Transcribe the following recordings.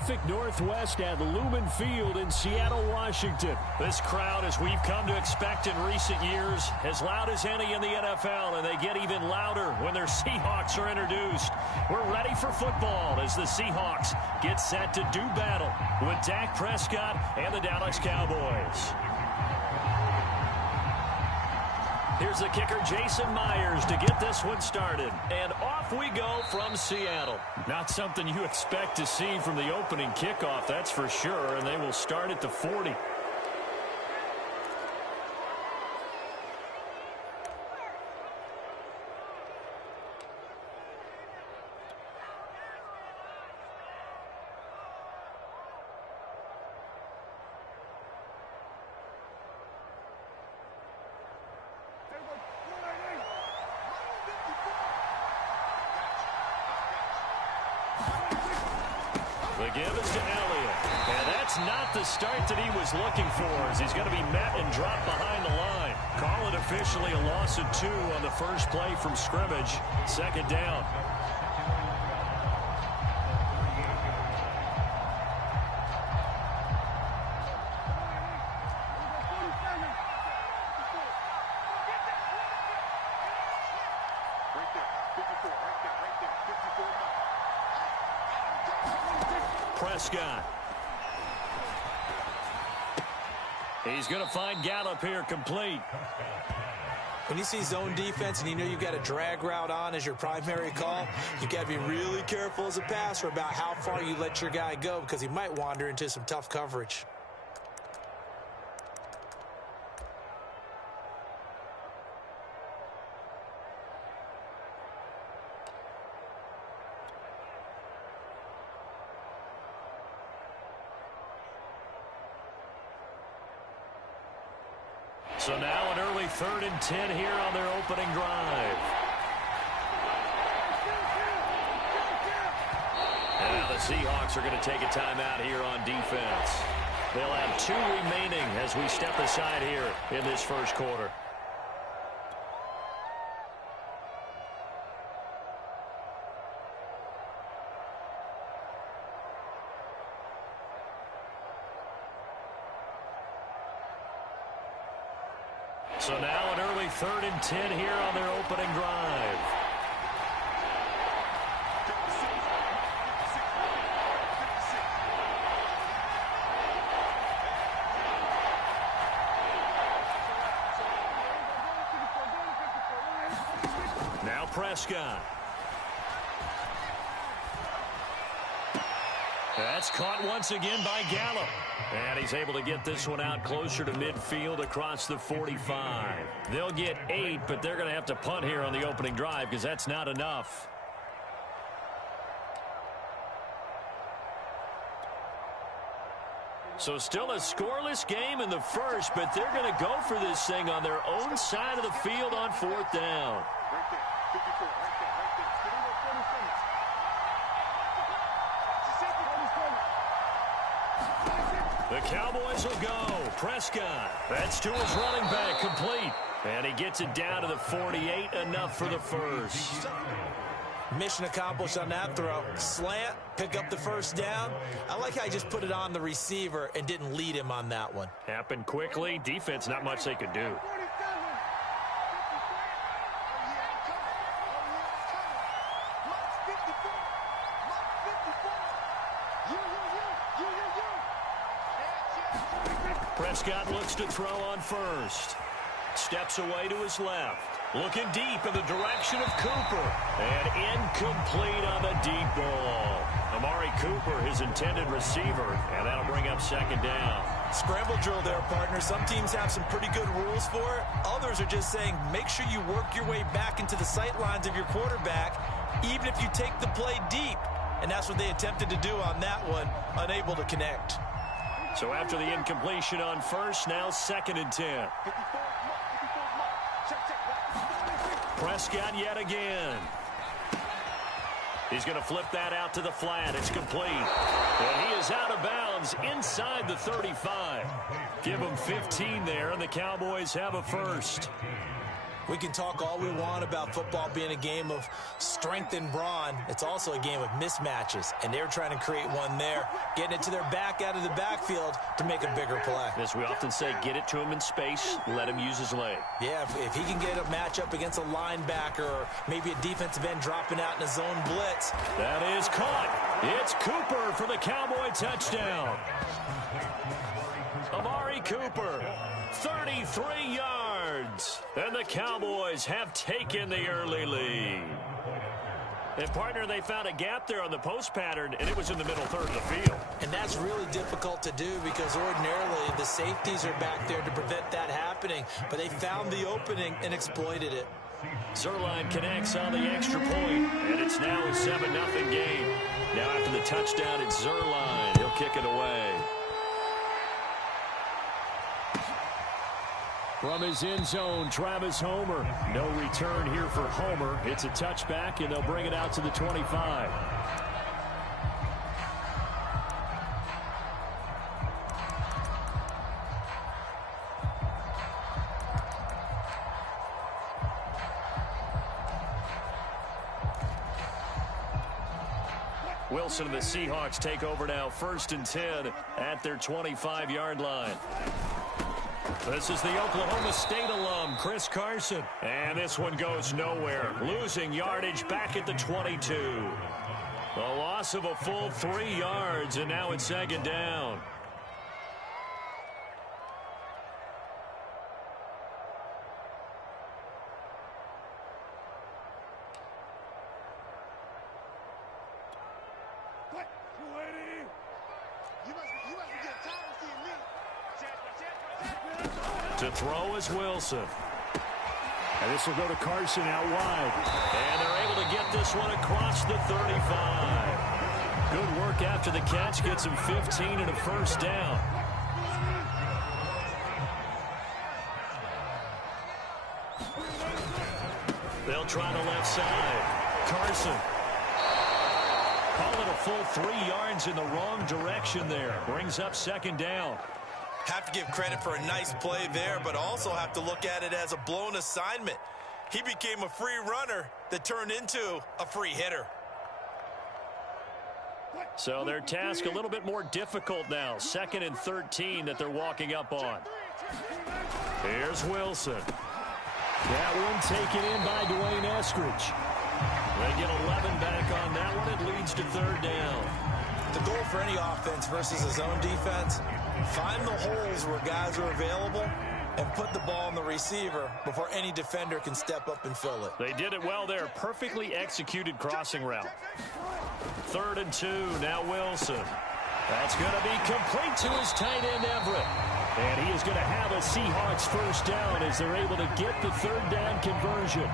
Pacific Northwest at Lumen Field in Seattle, Washington. This crowd, as we've come to expect in recent years, as loud as any in the NFL, and they get even louder when their Seahawks are introduced. We're ready for football as the Seahawks get set to do battle with Dak Prescott and the Dallas Cowboys. Here's the kicker, Jason Myers, to get this one started. And off we go from Seattle. Not something you expect to see from the opening kickoff, that's for sure. And they will start at the 40. The give is to Elliott. And that's not the start that he was looking for, as he's going to be met and dropped behind the line. Call it officially a loss of 2 on the first play from scrimmage. Second down. Prescott. He's going to find Gallup here complete. When you see zone defense and you know you've got a drag route on as your primary call, you've got to be really careful as a passer about how far you let your guy go, because he might wander into some tough coverage. So now an early 3rd and 10 here on their opening drive. And now the Seahawks are going to take a timeout here on defense. They'll have 2 remaining as we step aside here in this first quarter. So now an early 3rd and 10 here on their opening drive. Now Prescott. That's caught once again by Gallup. And he's able to get this one out closer to midfield across the 45. They'll get 8, but they're going to have to punt here on the opening drive because that's not enough. So still a scoreless game in the first, but they're going to go for this thing on their own side of the field on 4th down. The Cowboys will go. Prescott. That's to his running back, complete. And he gets it down to the 48, enough for the first. Mission accomplished on that throw. Slant, pick up the first down. I like how he just put it on the receiver and didn't lead him on that one. Happened quickly. Defense, not much they could do. Prescott looks to throw on first. Steps away to his left. Looking deep in the direction of Cooper. And incomplete on the deep ball. Amari Cooper, his intended receiver. And that'll bring up second down. Scramble drill there, partner. Some teams have some pretty good rules for it. Others are just saying make sure you work your way back into the sight lines of your quarterback, even if you take the play deep. And that's what they attempted to do on that one, unable to connect. So after the incompletion on first, now 2nd and 10. Prescott yet again. He's going to flip that out to the flat. It's complete. And he is out of bounds inside the 35. Give him 15 there, and the Cowboys have a first. We can talk all we want about football being a game of strength and brawn. It's also a game of mismatches, and they're trying to create one there, getting it to their back out of the backfield to make a bigger play. As we often say, get it to him in space, let him use his leg. Yeah, if he can get a matchup against a linebacker or maybe a defensive end dropping out in a zone blitz. That is caught. It's Cooper for the Cowboy touchdown. Amari Cooper, 33 yards. And the Cowboys have taken the early lead. And, partner, they found a gap there on the post pattern, and it was in the middle third of the field. And that's really difficult to do because ordinarily the safeties are back there to prevent that happening. But they found the opening and exploited it. Zuerlein connects on the extra point, and it's now a 7-0 game. Now after the touchdown, it's Zuerlein. He'll kick it away. From his end zone, Travis Homer. No return here for Homer. It's a touchback, and they'll bring it out to the 25. Wilson and the Seahawks take over now, 1st and 10 at their 25-yard line. This is the Oklahoma State alum, Chris Carson. And this one goes nowhere. Losing yardage back at the 22. A loss of a full 3 yards, and now it's 2nd down. To throw is Wilson. And this will go to Carson out wide. And they're able to get this one across the 35. Good work after the catch. Gets him 15 and a 1st down. They'll try the left side. Carson. Call it a full 3 yards in the wrong direction there. Brings up 2nd down. Have to give credit for a nice play there, but also have to look at it as a blown assignment. He became a free runner that turned into a free hitter. So their task a little bit more difficult now. 2nd and 13 that they're walking up on. Here's Wilson. That one taken in by Dwayne Eskridge. They get 11 back on that one. It leads to 3rd down. The goal for any offense versus a zone defense, find the holes where guys are available and put the ball on the receiver before any defender can step up and fill it. They did it well there. Perfectly executed crossing route. 3rd and 2. Now Wilson. That's going to be complete to his tight end, Everett. And he is going to have a Seahawks 1st down as they're able to get the 3rd down conversion.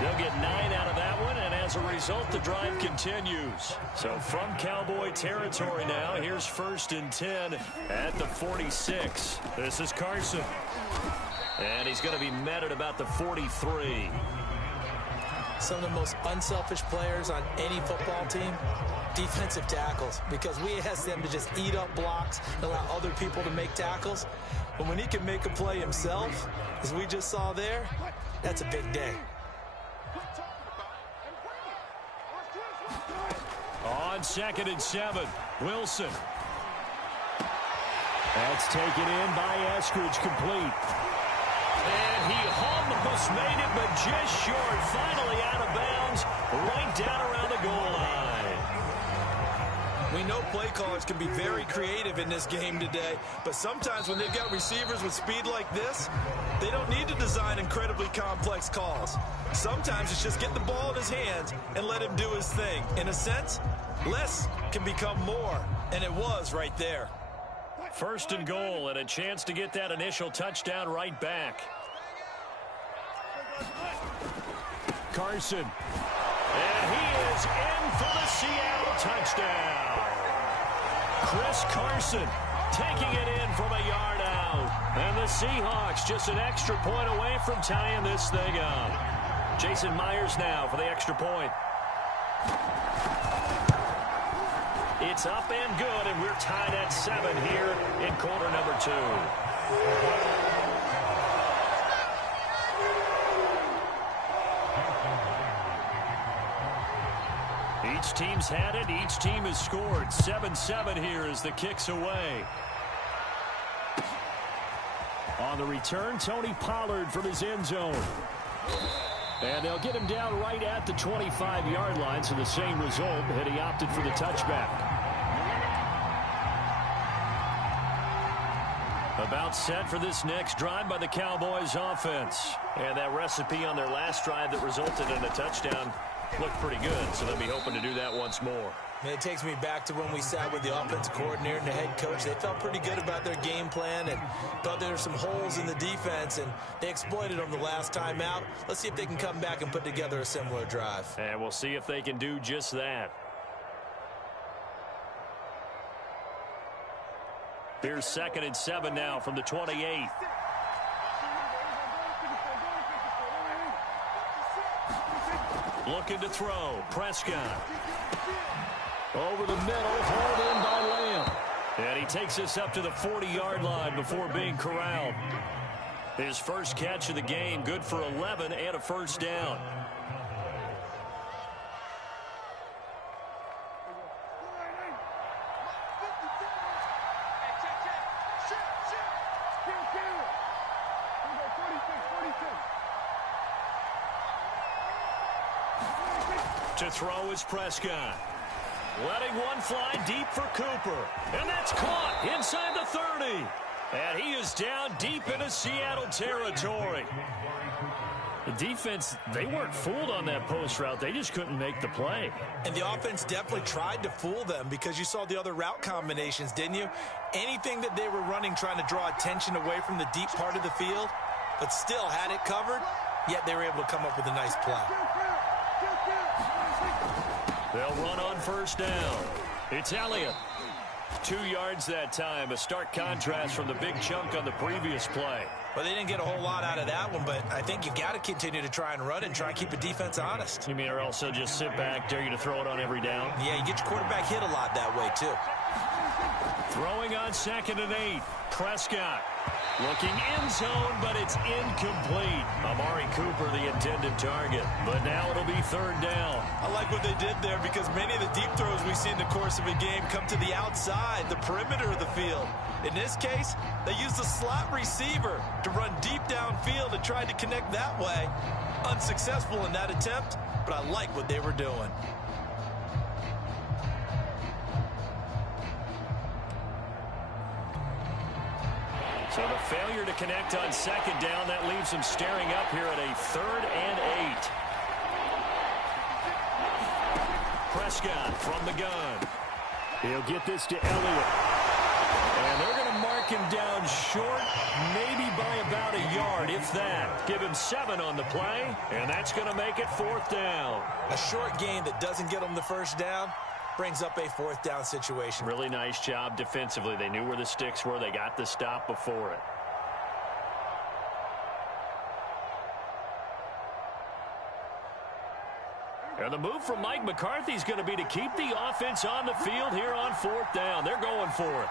They'll get 9 out of that one, and as a result, the drive continues. So from Cowboy territory now, here's 1st and 10 at the 46. This is Carson. And he's going to be met at about the 43. Some of the most unselfish players on any football team, defensive tackles, because we ask them to just eat up blocks and allow other people to make tackles. But when he can make a play himself, as we just saw there, that's a big day. On 2nd and 7, Wilson. That's taken in by Eskridge, complete. And he almost made it, but just short. Finally out of bounds, right down around the goal line. We know play callers can be very creative in this game today, but sometimes when they've got receivers with speed like this, they don't need to design incredibly complex calls. Sometimes it's just get the ball in his hands and let him do his thing. In a sense, less can become more, and it was right there. 1st and goal, and a chance to get that initial touchdown right back. Carson. And he is in for the Seattle touchdown. Chris Carson taking it in from a yard out. And the Seahawks just an extra point away from tying this thing up. Jason Myers now for the extra point. It's up and good, and we're tied at 7 here in quarter number 2. Each team's had it. Each team has scored. 7-7 here as the kick's away. On the return, Tony Pollard from his end zone. And they'll get him down right at the 25-yard line, so the same result, and he opted for the touchback. About set for this next drive by the Cowboys offense. And that recipe on their last drive that resulted in a touchdown looked pretty good, so they'll be hoping to do that once more. And it takes me back to when we sat with the offensive coordinator and the head coach. They felt pretty good about their game plan and thought there were some holes in the defense, and they exploited them the last time out. Let's see if they can come back and put together a similar drive. And we'll see if they can do just that. Here's 2nd and 7 now from the 28. Looking to throw. Prescott. Over the middle, hauled in by Lamb. And he takes us up to the 40-yard line before being corralled. His first catch of the game, good for 11 and a first down. To throw is Prescott. Letting one fly deep for Cooper. And that's caught inside the 30. And he is down deep into Seattle territory. The defense, they weren't fooled on that post route. They just couldn't make the play. And the offense definitely tried to fool them because you saw the other route combinations, didn't you? Anything that they were running trying to draw attention away from the deep part of the field, but still had it covered, yet they were able to come up with a nice play. They'll run on first down. It's Elliott. 2 yards that time. A stark contrast from the big chunk on the previous play. Well, they didn't get a whole lot out of that one, but I think you've got to continue to try and run and try and keep the defense honest. You mean, or also just sit back, dare you to throw it on every down? Yeah, you get your quarterback hit a lot that way, too. Throwing on 2nd and 8. Prescott. Looking in zone, but it's incomplete. Amari Cooper, the intended target. But now it'll be 3rd down. I like what they did there because many of the deep throws we see in the course of a game come to the outside, the perimeter of the field. In this case, they used the slot receiver to run deep downfield and tried to connect that way. Unsuccessful in that attempt, but I like what they were doing. So the failure to connect on 2nd down, that leaves him staring up here at a 3rd and 8. Prescott from the gun. He'll get this to Elliott. And they're going to mark him down short, maybe by about a yard, if that. Give him 7 on the play, and that's going to make it 4th down. A short gain that doesn't get them the first down brings up a 4th down situation. Really nice job defensively. They knew where the sticks were. They got the stop before it. And the move from Mike McCarthy is going to be to keep the offense on the field here on 4th down. They're going for it.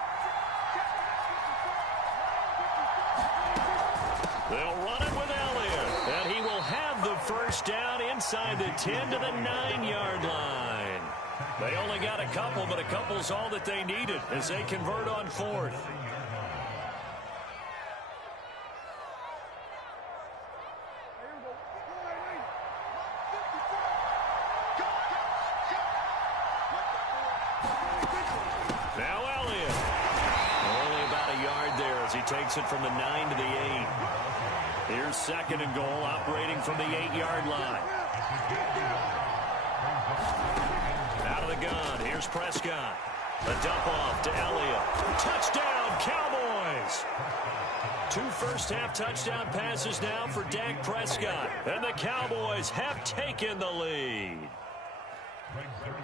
They'll run it with Elliott. And he will have the first down inside the 10 to the 9-yard line. They only got a couple, but a couple's all that they needed as they convert on 4th. Now Elliott. Only about a yard there as he takes it from the 9 to the 8. Here's 2nd and goal, operating from the 8-yard line. Out of the gun, here's Prescott. A dump off to Elliott. Touchdown, Cowboys! 2 first-half touchdown passes now for Dak Prescott. And the Cowboys have taken the lead.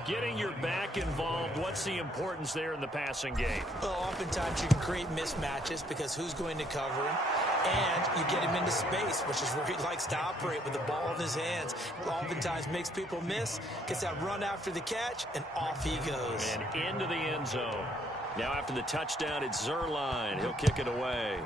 Getting your back involved, what's the importance there in the passing game? Well, oftentimes you can create mismatches because who's going to cover him? And you get him into space, which is where he likes to operate with the ball in his hands. Oftentimes makes people miss, gets that run after the catch, and off he goes. And into the end zone. Now after the touchdown, it's Zerline. He'll kick it away.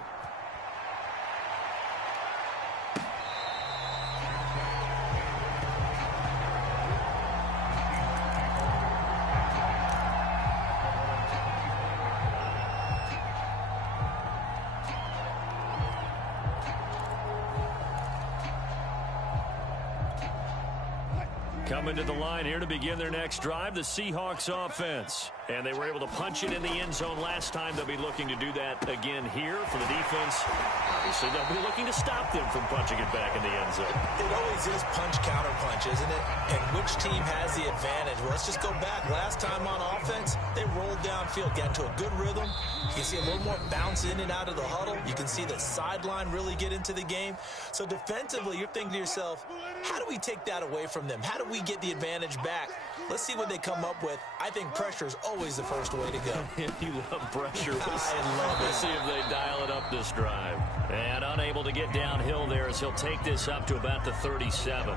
Coming to the line here to begin their next drive, the Seahawks offense. And they were able to punch it in the end zone last time. They'll be looking to do that again here for the defense. Obviously, they'll be looking to stop them from punching it back in the end zone. It always is punch-counter-punch, isn't it? And which team has the advantage? Well, let's just go back. Last time on offense, they rolled downfield, got into a good rhythm. You can see a little more bounce in and out of the huddle. You can see the sideline really get into the game. So defensively, you're thinking to yourself, how do we take that away from them? How do we get the advantage back? Let's see what they come up with. I think pressure is always the first way to go. You love pressure. I love it. Let's see if they dial it up this drive. And unable to get downhill there as he'll take this up to about the 37.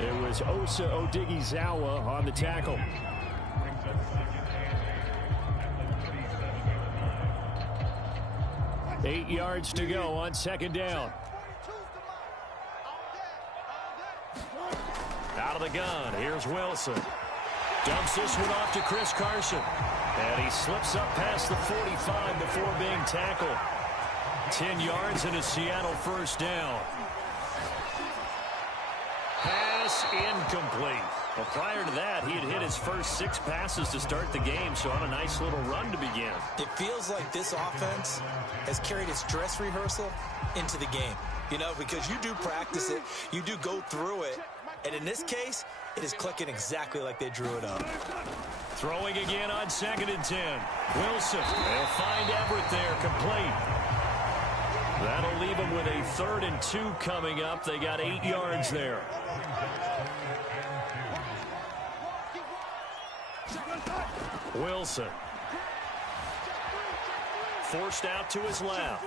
It was Osa Odighizuwa on the tackle. Eight yards to go on second down. Out of the gun, here's Wilson. Dumps this one off to Chris Carson. And he slips up past the 45 before being tackled. 10 yards and a Seattle first down. Pass incomplete. Well, prior to that, he had hit his first 6 passes to start the game, so on a nice little run to begin. It feels like this offense has carried its dress rehearsal into the game. You know, because you do practice it, you do go through it, and in this case, it is clicking exactly like they drew it up. Throwing again on 2nd and 10. Wilson, they'll find Everett there, complete. That'll leave them with a 3rd and 2 coming up. They got 8 yards there. Wilson. Forced out to his left.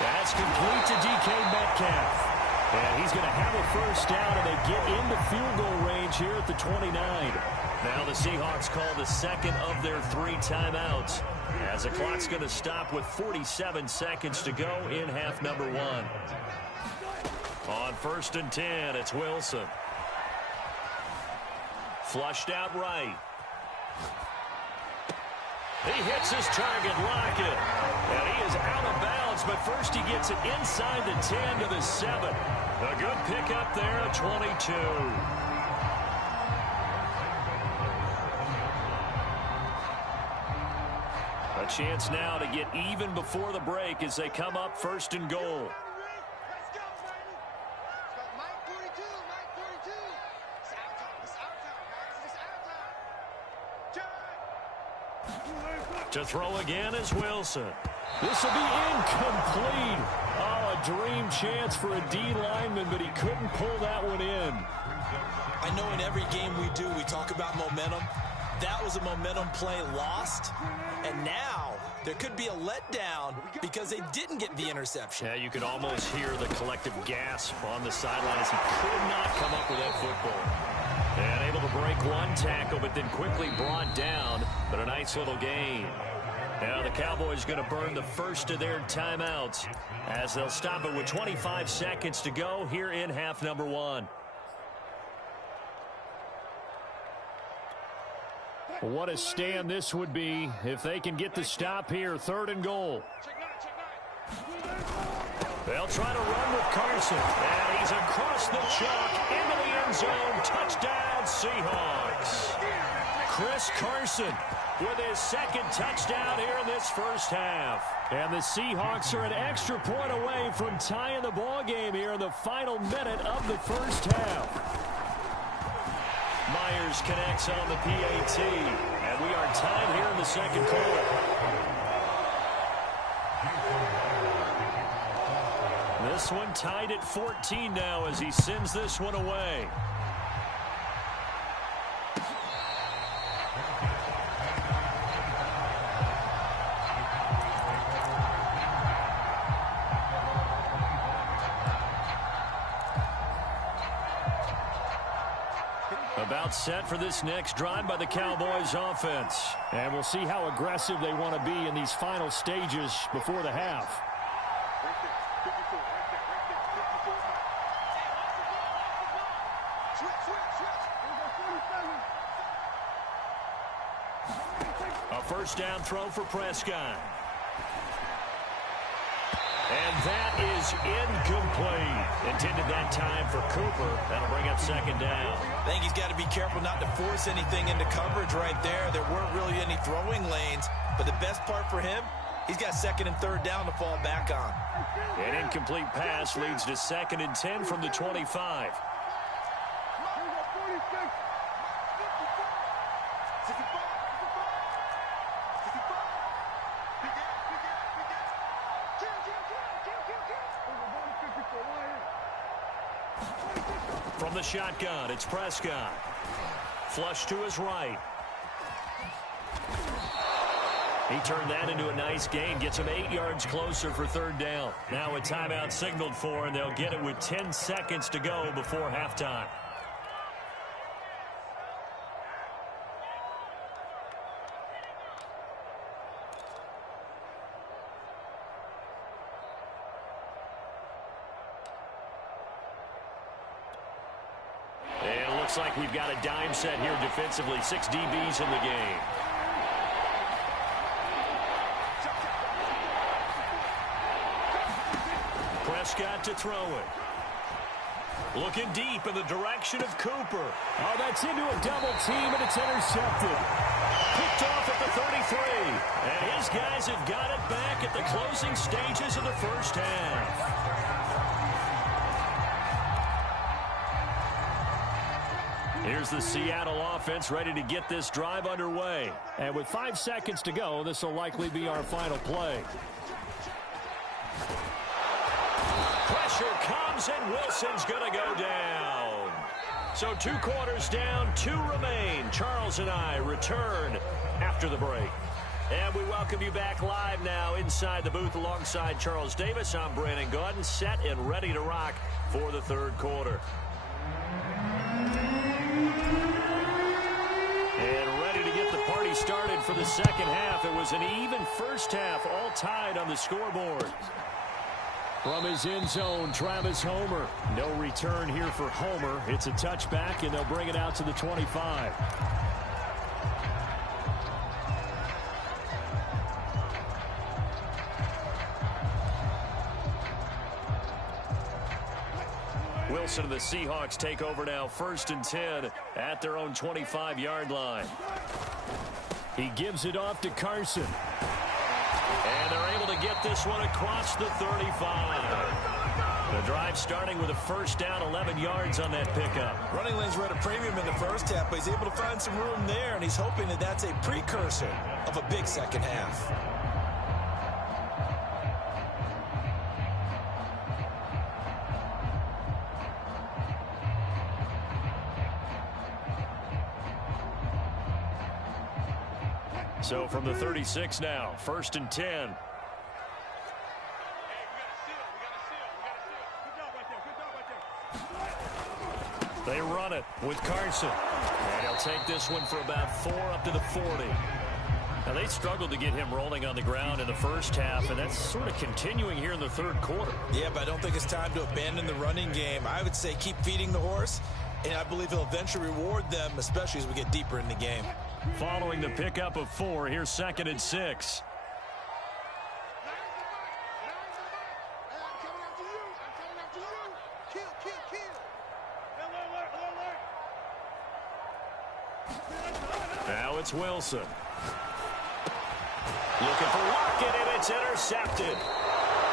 That's complete to DK Metcalf. And he's going to have a first down, and they get into field goal range here at the 29. Now the Seahawks call the second of their 3 timeouts, as the clock's going to stop with 47 seconds to go in half number 1. On 1st and 10, it's Wilson. Flushed out right. He hits his target, Lockett. And he is out of bounds, but first he gets it inside the 10 to the 7. A good pickup there at 22. A chance now to get even before the break as they come up 1st and goal. To throw again is Wilson. This will be incomplete. Oh, a dream chance for a D lineman, but he couldn't pull that one in. I know in every game we do, we talk about momentum. That was a momentum play lost. And now there could be a letdown because they didn't get the interception. Yeah, you could almost hear the collective gasp on the sideline as he could not come up with that football. And able to break one tackle, but then quickly brought down. But a nice little gain. Now the Cowboys going to burn the first of their timeouts as they'll stop it with 25 seconds to go here in half number 1. What a stand this would be if they can get the stop here. 3rd and goal. They'll try to run with Carson. And he's across the chalk into the end zone. Touchdown, Seahawks. Chris Carson with his 2nd touchdown here in this first half. And the Seahawks are an extra point away from tying the ball game here in the final minute of the first half. Myers connects on the PAT. And we are tied here in the 2nd quarter. This one tied at 14 now as he sends this one away. About set for this next drive by the Cowboys offense. And we'll see how aggressive they want to be in these final stages before the half. A first down throw for Prescott. And that is incomplete. Intended that time for Cooper. That'll bring up second down. I think he's got to be careful not to force anything into coverage right there. There weren't really any throwing lanes, but the best part for him, he's got second and third down to fall back on. An incomplete pass leads to second and 10 from the 25. From the shotgun, it's Prescott. Flush to his right. He turned that into a nice gain. Gets him 8 yards closer for third down. Now a timeout signaled for, and they'll get it with 10 seconds to go before halftime. Looks like we've got a dime set here defensively. 6 DBs in the game. Prescott to throw it. Looking deep in the direction of Cooper. Oh, that's into a double team, and it's intercepted. Picked off at the 33. And his guys have got it back at the closing stages of the first half. Here's the Seattle offense ready to get this drive underway. And with 5 seconds to go, this will likely be our final play. Pressure comes, and Wilson's going to go down. So 2 quarters down, 2 remain. Charles and I return after the break. And we welcome you back live now inside the booth alongside Charles Davis. I'm Brandon Gaudin, set and ready to rock for the third quarter. And ready to get the party started for the second half. It was an even first half, all tied on the scoreboard. From his end zone, Travis Homer. No return here for Homer. It's a touchback, and they'll bring it out to the 25. Wilson and the Seahawks take over now, 1st and 10 at their own 25-yard line. He gives it off to Carson. And they're able to get this one across the 35. The drive starting with a first down, 11 yards on that pickup. Running lanes were at a premium in the first half, but he's able to find some room there, and he's hoping that that's a precursor of a big second half. So from the 36 now, 1st and 10. They run it with Carson. And he'll take this one for about 4 up to the 40. Now, they struggled to get him rolling on the ground in the first half, and that's sort of continuing here in the third quarter. Yeah, but I don't think it's time to abandon the running game. I would say keep feeding the horse, and I believe he'll eventually reward them, especially as we get deeper in the game. Following the pickup of 4, here's 2nd and 6. Now it's Wilson. Looking for Lockett, and it's intercepted.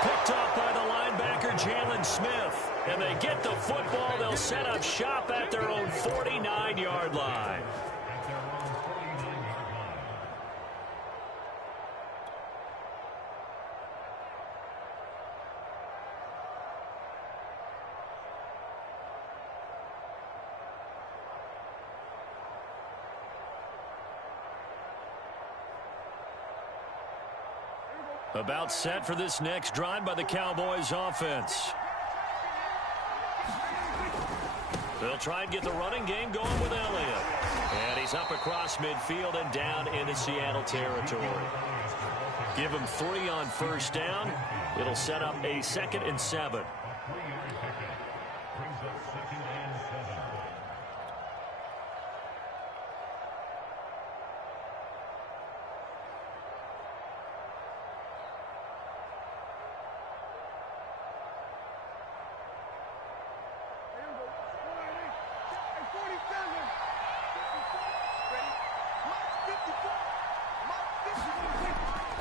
Picked off by the linebacker, Jalen Smith. And they get the football. They'll set up shop at their own 49-yard line. About set for this next drive by the Cowboys offense. They'll try and get the running game going with Elliott. And he's up across midfield and down into Seattle territory. Give him 3 on first down. It'll set up a 2nd and 7.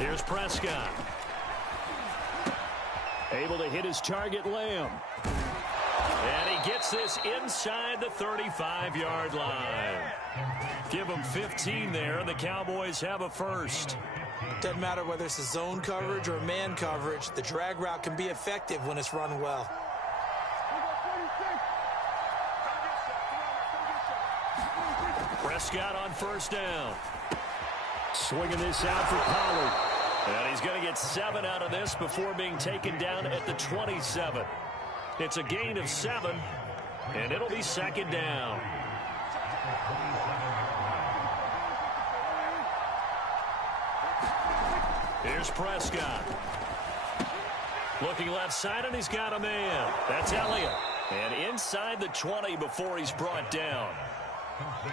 Here's Prescott. Able to hit his target, Lamb. And he gets this inside the 35-yard line. Give him 15 there, and the Cowboys have a first. Doesn't matter whether it's a zone coverage or man coverage. The drag route can be effective when it's run well. Prescott on first down. Swinging this out for Pollard. And he's going to get 7 out of this before being taken down at the 27. It's a gain of 7, and it'll be second down. Here's Prescott. Looking left side, and he's got a man. That's Elliott. And inside the 20 before he's brought down.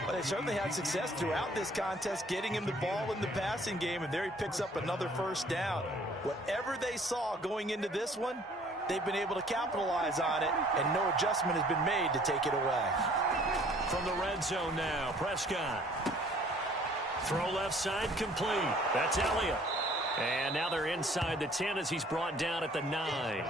Well, they certainly had success throughout this contest, getting him the ball in the passing game, and there he picks up another first down. Whatever they saw going into this one, they've been able to capitalize on it, and no adjustment has been made to take it away. From the red zone now, Prescott. Throw left side, complete. That's Elliott. And now they're inside the 10 as he's brought down at the 9.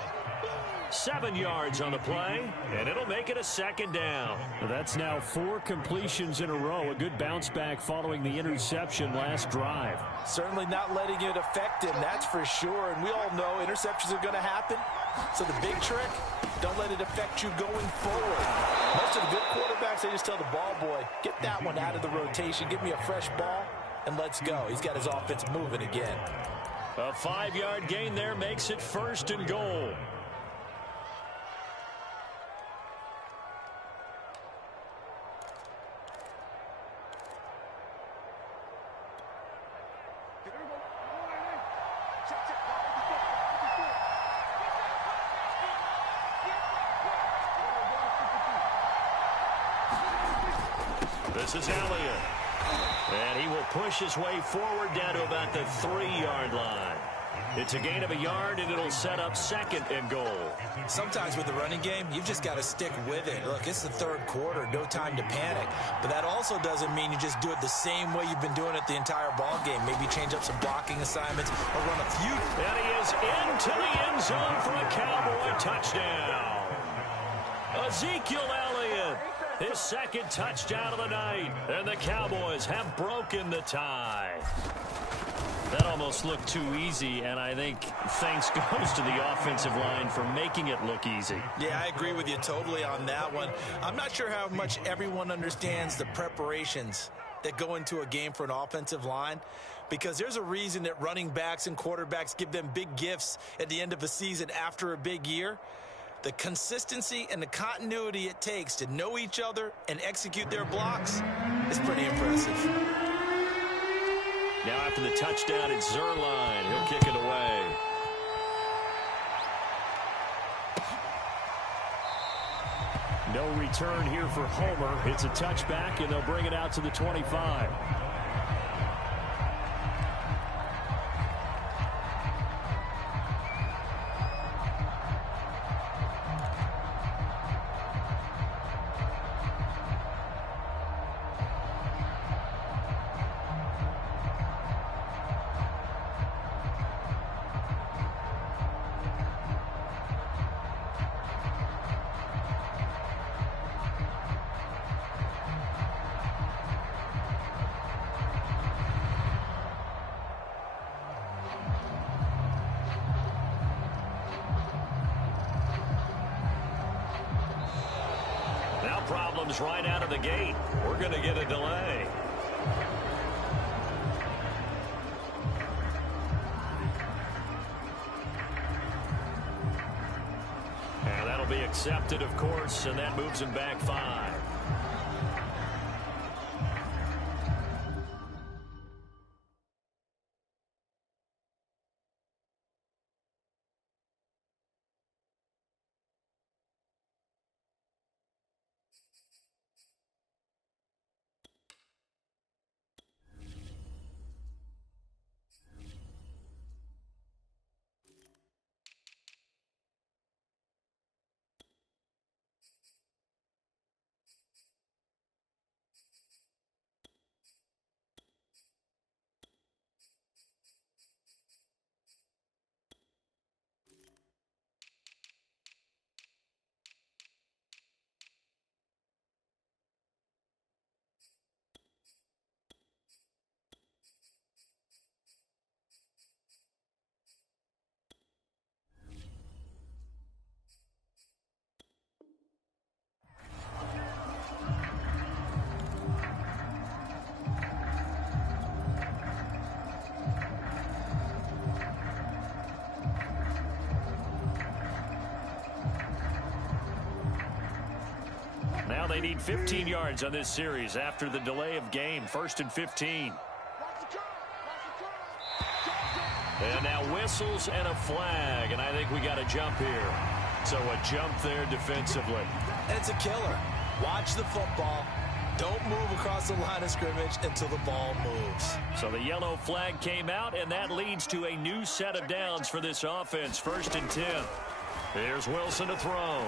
7 yards on the play, and it'll make it a second down. That's now 4 completions in a row. A good bounce back following the interception last drive. Certainly not letting it affect him, that's for sure. And we all know interceptions are going to happen. So the big trick, don't let it affect you going forward. Most of the good quarterbacks, they just tell the ball boy, get that one out of the rotation, give me a fresh ball, and let's go. He's got his offense moving again. A 5-yard gain there makes it first and goal. This is Elliott. And he will push his way forward down to about the 3-yard line. It's a gain of a yard, and it'll set up second and goal. Sometimes with the running game, you've just got to stick with it. Look, it's the third quarter, no time to panic. But that also doesn't mean you just do it the same way you've been doing it the entire ball game. Maybe change up some blocking assignments or run a few. And he is into the end zone for a Cowboy touchdown. Ezekiel Elliott, his second touchdown of the night. And the Cowboys have broken the tie. That almost looked too easy, and I think thanks goes to the offensive line for making it look easy. Yeah, I agree with you totally on that one. I'm not sure how much everyone understands the preparations that go into a game for an offensive line, because there's a reason that running backs and quarterbacks give them big gifts at the end of a season after a big year. The consistency and the continuity it takes to know each other and execute their blocks is pretty impressive. Now after the touchdown, it's Zerline. He'll kick it away. No return here for Homer. It's a touchback, and they'll bring it out to the 25. Problems right out of the gate. We're going to get a delay. And that'll be accepted, of course, and that moves him back 5. they need 15 yards on this series after the delay of game. 1st and 15. And now whistles and a flag, and I think we got a jump here. So a jump there defensively. And it's a killer. Watch the football. Don't move across the line of scrimmage until the ball moves. So the yellow flag came out, and that leads to a new set of downs for this offense. 1st and 10. Here's Wilson to throw.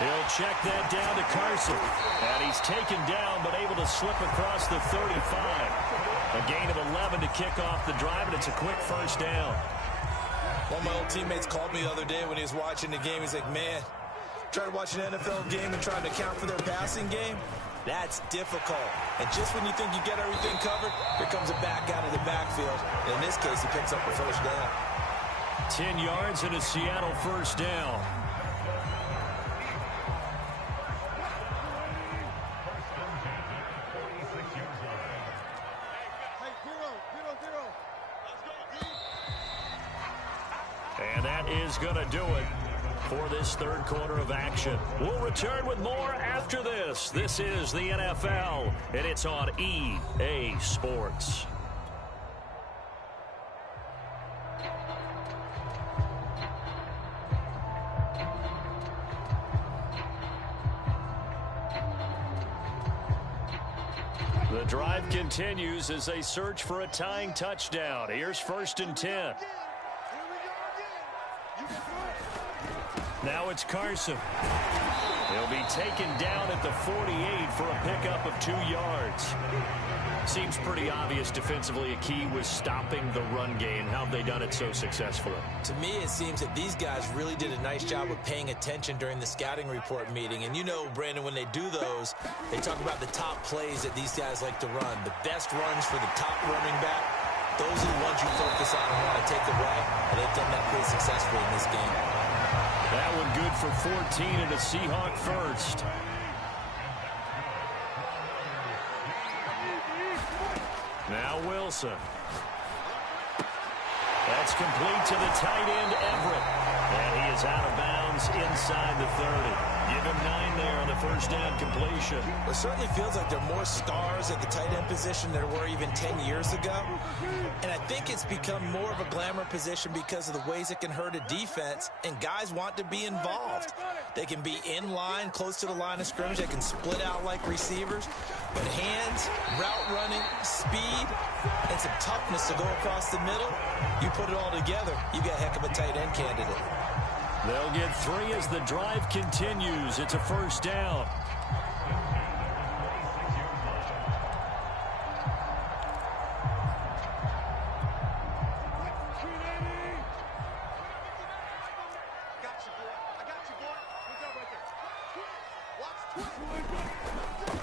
He'll check that down to Carson. And he's taken down, but able to slip across the 35. A gain of 11 to kick off the drive, and it's a quick 1st down. One of my old teammates called me the other day when he was watching the game. He's like, man, trying to watch an NFL game and trying to account for their passing game, that's difficult. And just when you think you get everything covered, here comes a back out of the backfield. And in this case, he picks up the 1st down. 10 yards and a Seattle 1st down. And that is going to do it for this 3rd quarter of action. We'll return with more after this. This is the NFL, and it's on EA Sports. The drive continues as they search for a tying touchdown. Here's 1st and 10. Now it's Carson. He'll be taken down at the 48 for a pickup of 2 yards. Seems pretty obvious defensively a key was stopping the run game. How have they done it so successfully? To me, it seems that these guys really did a nice job of paying attention during the scouting report meeting. And you know, Brandon, when they do those, they talk about the top plays that these guys like to run. The best runs for the top running back, those are the ones you focus on and want to take away. And they've done that pretty successfully in this game. That one good for 14 and a Seahawk 1st. Now Wilson. That's complete to the tight end, Everett. And he is out of bounds inside the 30. Give him 9 there on the 1st down completion. It certainly feels like there are more stars at the tight end position than there were even 10 years ago. And I think it's become more of a glamour position because of the ways it can hurt a defense, and guys want to be involved. They can be in line, close to the line of scrimmage. They can split out like receivers. But hands, route running, speed, and some toughness to go across the middle, you put it all together, you got a heck of a tight end candidate. They'll get 3 as the drive continues. It's a 1st down.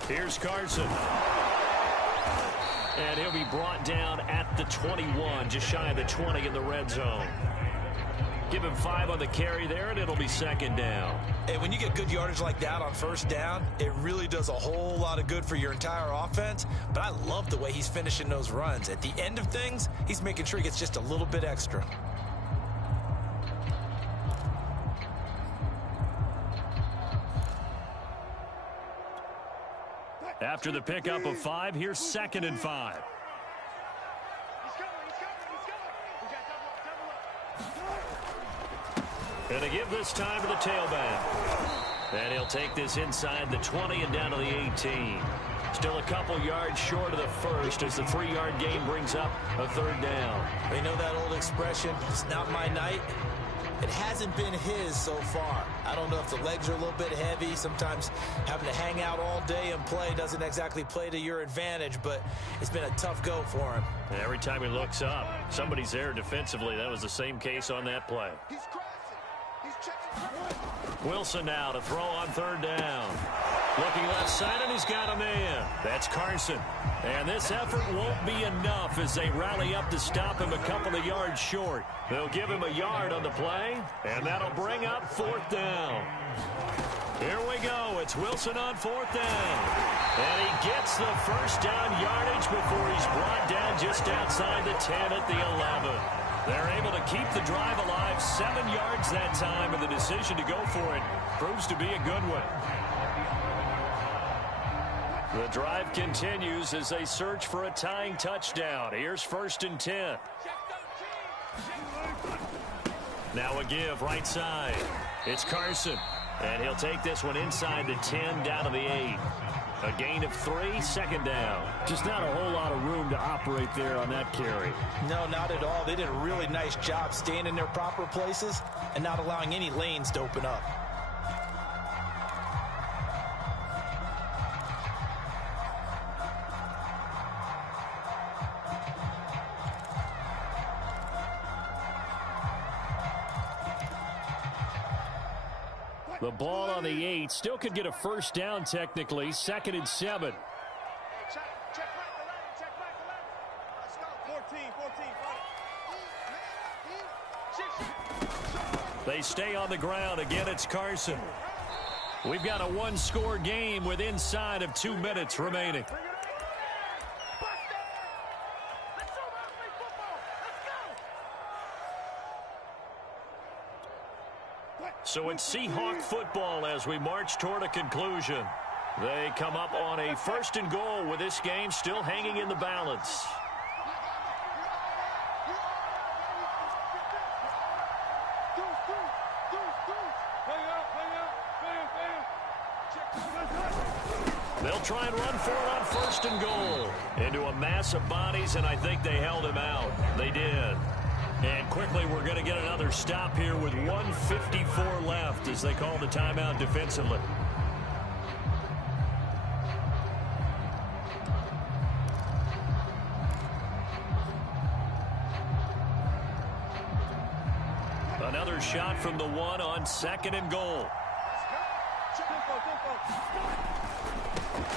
Here's Carson. And he'll be brought down at the 21, just shy of the 20 in the red zone. Give him 5 on the carry there, and it'll be 2nd down. And when you get good yardage like that on 1st down, it really does a whole lot of good for your entire offense. But I love the way he's finishing those runs. At the end of things, he's making sure he gets just a little bit extra. After the pickup of 5, here's 2nd and 5. And to give this time to the tailback. And he'll take this inside the 20 and down to the 18. Still a couple yards short of the 1st as the 3-yard gain brings up a 3rd down. You know that old expression, it's not my night? It hasn't been his so far. I don't know if the legs are a little bit heavy. Sometimes having to hang out all day and play doesn't exactly play to your advantage, but it's been a tough go for him. And every time he looks up, somebody's there defensively. That was the same case on that play. Wilson now to throw on 3rd down. Looking left side, and he's got a man. That's Carson. And this effort won't be enough as they rally up to stop him a couple of yards short. They'll give him a yard on the play, and that'll bring up 4th down. Here we go. It's Wilson on 4th down. And he gets the 1st down yardage before he's brought down just outside the 10 at the 11. They're able to keep the drive alive, 7 yards that time, and the decision to go for it proves to be a good one. The drive continues as they search for a tying touchdown. Here's 1st and 10. Now a give right side. It's Carson. And he'll take this one inside the 10 down to the 8. A gain of 3, 2nd down. Just not a whole lot of room to operate there on that carry. No, not at all. They did a really nice job staying in their proper places and not allowing any lanes to open up. The ball on the 8. Still could get a 1st down technically. 2nd and 7. Check back the lane. Check back the lane. Let's go. 14. They stay on the ground. Again, it's Carson. We've got a 1-score game with inside of 2 minutes remaining. So it's Seahawk football as we march toward a conclusion. They come up on a 1st and goal with this game still hanging in the balance. They'll try and run for it on 1st and goal. Into a mass of bodies, and I think they held him out. They did. And quickly, we're going to get another stop here with 1:54 left as they call the timeout defensively. Another shot from the 1 on 2nd and goal.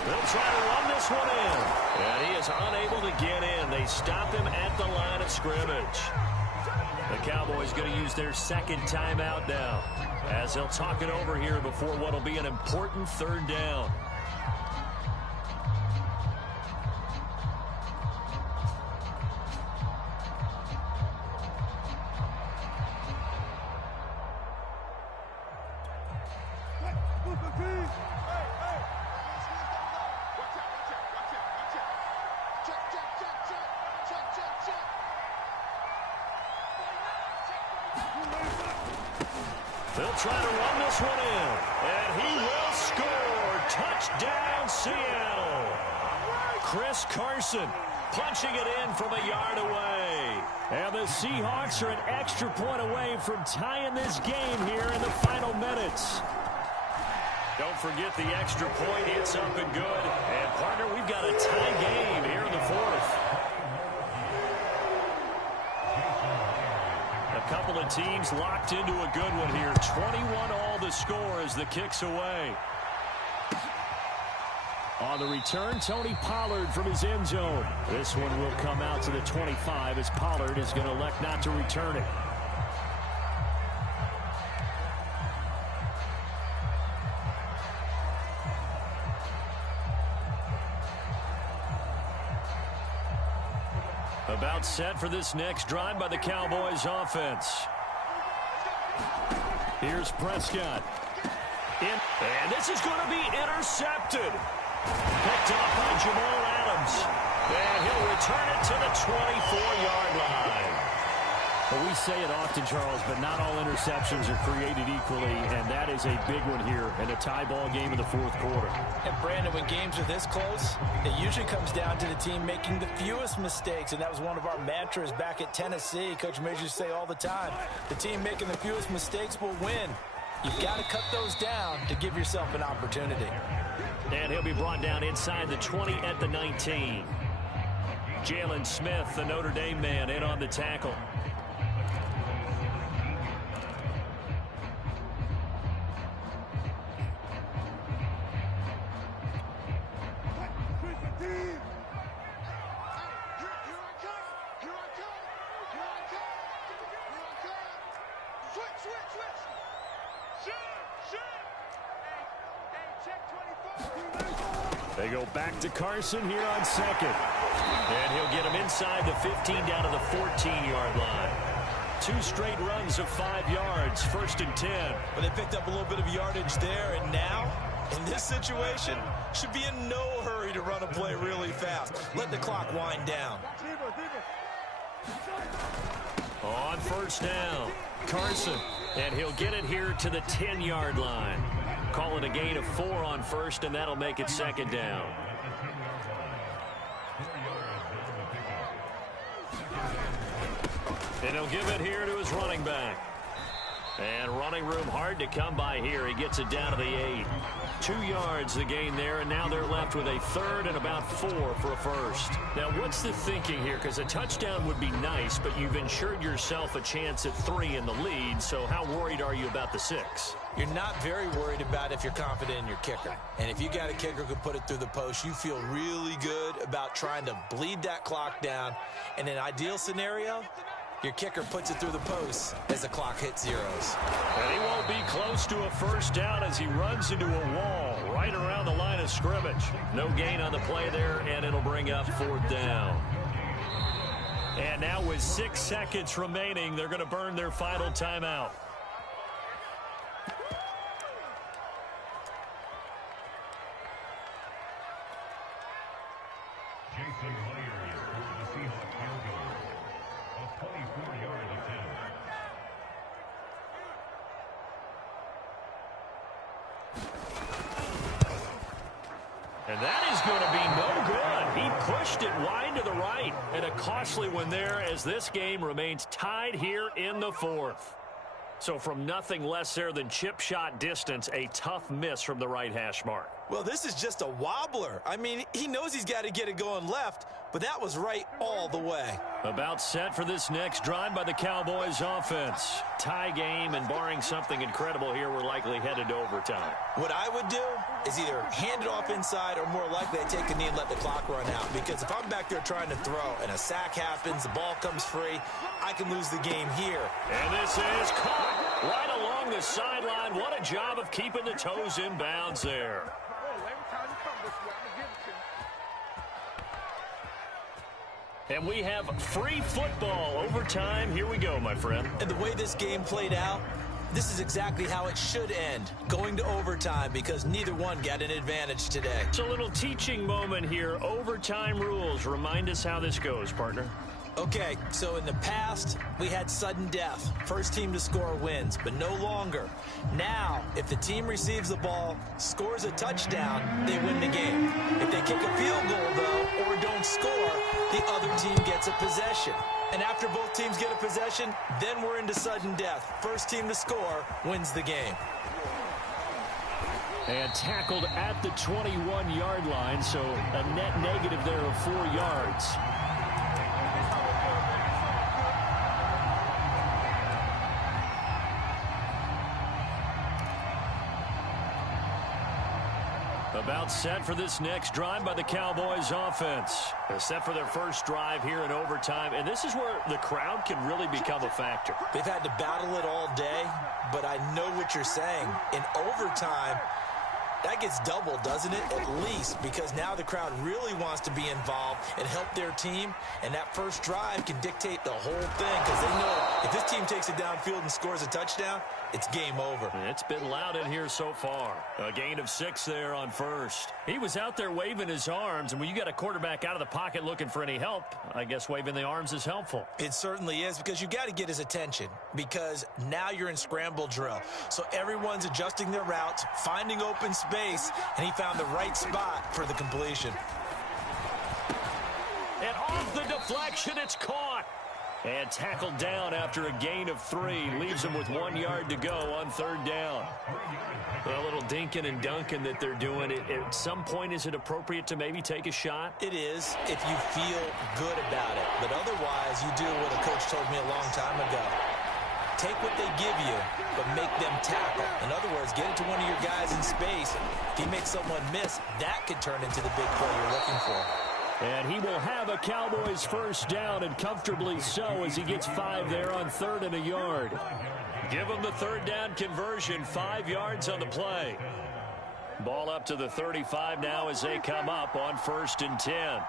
They'll try to run this one in. And he is unable to get in. They stop him at the line of scrimmage. The Cowboys going to use their 2nd timeout now as they'll talk it over here before what will be an important 3rd down. They'll try to run this one in, and he will score. Touchdown, Seattle. Chris Carson punching it in from a yard away. And the Seahawks are an extra point away from tying this game here in the final minutes. Don't forget the extra point. It's up and good. And, partner, we've got a tie game here in the 4th. A couple of teams locked into a good one here. 21 all the score as the kick's away. On the return, Tony Pollard from his end zone. This one will come out to the 25 as Pollard is going to elect not to return it. About set for this next drive by the Cowboys offense. Here's Prescott. And this is going to be intercepted. Picked off by Jamal Adams. And he'll return it to the 24-yard line. Well, we say it often, Charles, but not all interceptions are created equally, and that is a big one here in a tie ball game in the 4th quarter. And, Brandon, when games are this close, it usually comes down to the team making the fewest mistakes, and that was one of our mantras back at Tennessee. Coach Major used to say all the time, the team making the fewest mistakes will win. You've got to cut those down to give yourself an opportunity. And he'll be brought down inside the 20 at the 19. Jalen Smith, the Notre Dame man, in on the tackle. They go back to Carson here on 2nd. And he'll get him inside the 15 down to the 14-yard line. 2 straight runs of 5 yards, 1st and 10. But they picked up a little bit of yardage there, and now In this situation, should be in no hurry to run a play really fast. Let the clock wind down. On first down, Carson. And he'll get it here to the 10-yard line. Call it a gain of 4 on first, and that'll make it second down. And he'll give it here to his running back. And running room hard to come by here. He gets it down to the 8. 2 yards the gain there, and now they're left with a third and about 4 for a first. Now, what's the thinking here? Because a touchdown would be nice, but you've ensured yourself a chance at 3 in the lead, so how worried are you about the 6? You're not very worried about if you're confident in your kicker. And if you got a kicker who can put it through the post, you feel really good about trying to bleed that clock down. In an ideal scenario, your kicker puts it through the post as the clock hits zeros. And he won't be close to a first down as he runs into a wall right around the line of scrimmage. No gain on the play there, and it'll bring up 4th down. And now with 6 seconds remaining, they're going to burn their final timeout. And that is going to be no good. He pushed it wide to the right. And a costly one there as this game remains tied here in the 4th. So from nothing less there than chip shot distance, a tough miss from the right hash mark. Well, this is just a wobbler. I mean, he knows he's got to get it going left, but that was right all the way. About set for this next drive by the Cowboys offense. Tie game, and barring something incredible here, we're likely headed to overtime. What I would do is either hand it off inside or more likely I take a knee and let the clock run out. Because if I'm back there trying to throw and a sack happens, the ball comes free, I can lose the game here. And this is caught right along the sideline. What a job of keeping the toes in bounds there. And we have free football overtime. Here we go, my friend. And the way this game played out, this is exactly how it should end, going to overtime, because neither one got an advantage today. It's a little teaching moment here. Overtime rules. Remind us how this goes, partner. Okay, so in the past, we had sudden death. First team to score wins, but no longer. Now, if the team receives the ball, scores a touchdown, they win the game. If they kick a field goal, though, or don't score, the other team gets a possession. And after both teams get a possession, then we're into sudden death. First team to score wins the game. And tackled at the 21-yard line, so a net negative there of 4 yards. About set for this next drive by the Cowboys offense. They're set for their first drive here in overtime, and this is where the crowd can really become a factor. They've had to battle it all day, but I know what you're saying. In overtime, that gets doubled, doesn't it? At least, because now the crowd really wants to be involved and help their team, and that first drive can dictate the whole thing, because they know if this team takes it downfield and scores a touchdown, it's game over. It's been loud in here so far. A gain of 6 there on first. He was out there waving his arms, and when you got a quarterback out of the pocket looking for any help, I guess waving the arms is helpful. It certainly is, because you got to get his attention, because now you're in scramble drill. So everyone's adjusting their routes, finding open space, and he found the right spot for the completion. And off the deflection, it's caught. And tackled down after a gain of 3. Leaves him with 1 yard to go on third down. A little dinking and dunking that they're doing. At some point, is it appropriate to maybe take a shot? It is, if you feel good about it. But otherwise, you do what a coach told me a long time ago. Take what they give you, but make them tackle. In other words, get it to one of your guys in space. If he makes someone miss, that could turn into the big play you're looking for. And he will have a Cowboys first down, and comfortably so, as he gets 5 there on 3rd and a yard. Give him the third down conversion, 5 yards on the play. Ball up to the 35 now as they come up on 1st and 10.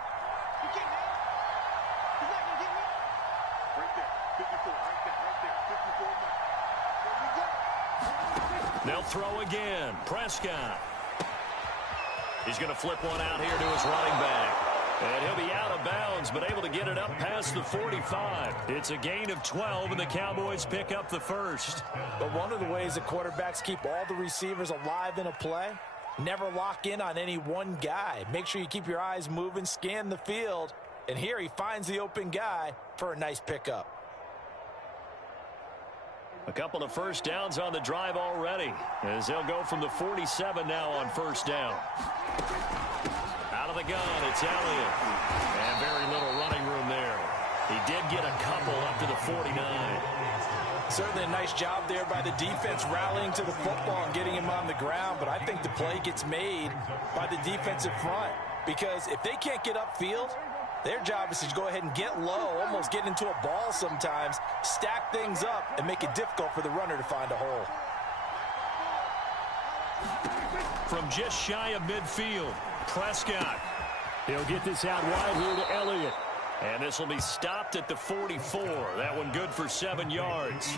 They'll throw again. Prescott. He's going to flip one out here to his running back. And he'll be out of bounds, but able to get it up past the 45. It's a gain of 12, and the Cowboys pick up the first. But one of the ways the quarterbacks keep all the receivers alive in a play, never lock in on any one guy. Make sure you keep your eyes moving, scan the field. And here he finds the open guy for a nice pickup. A couple of first downs on the drive already, as they'll go from the 47 now on first down. Out of the gun, it's Elliott. And very little running room there. He did get a couple up to the 49. Certainly a nice job there by the defense rallying to the football and getting him on the ground, but I think the play gets made by the defensive front, because if they can't get upfield, their job is to go ahead and get low, almost get into a ball sometimes, stack things up, and make it difficult for the runner to find a hole. From just shy of midfield, Prescott. He'll get this out wide here to Elliott. And this will be stopped at the 44. That one good for 7 yards.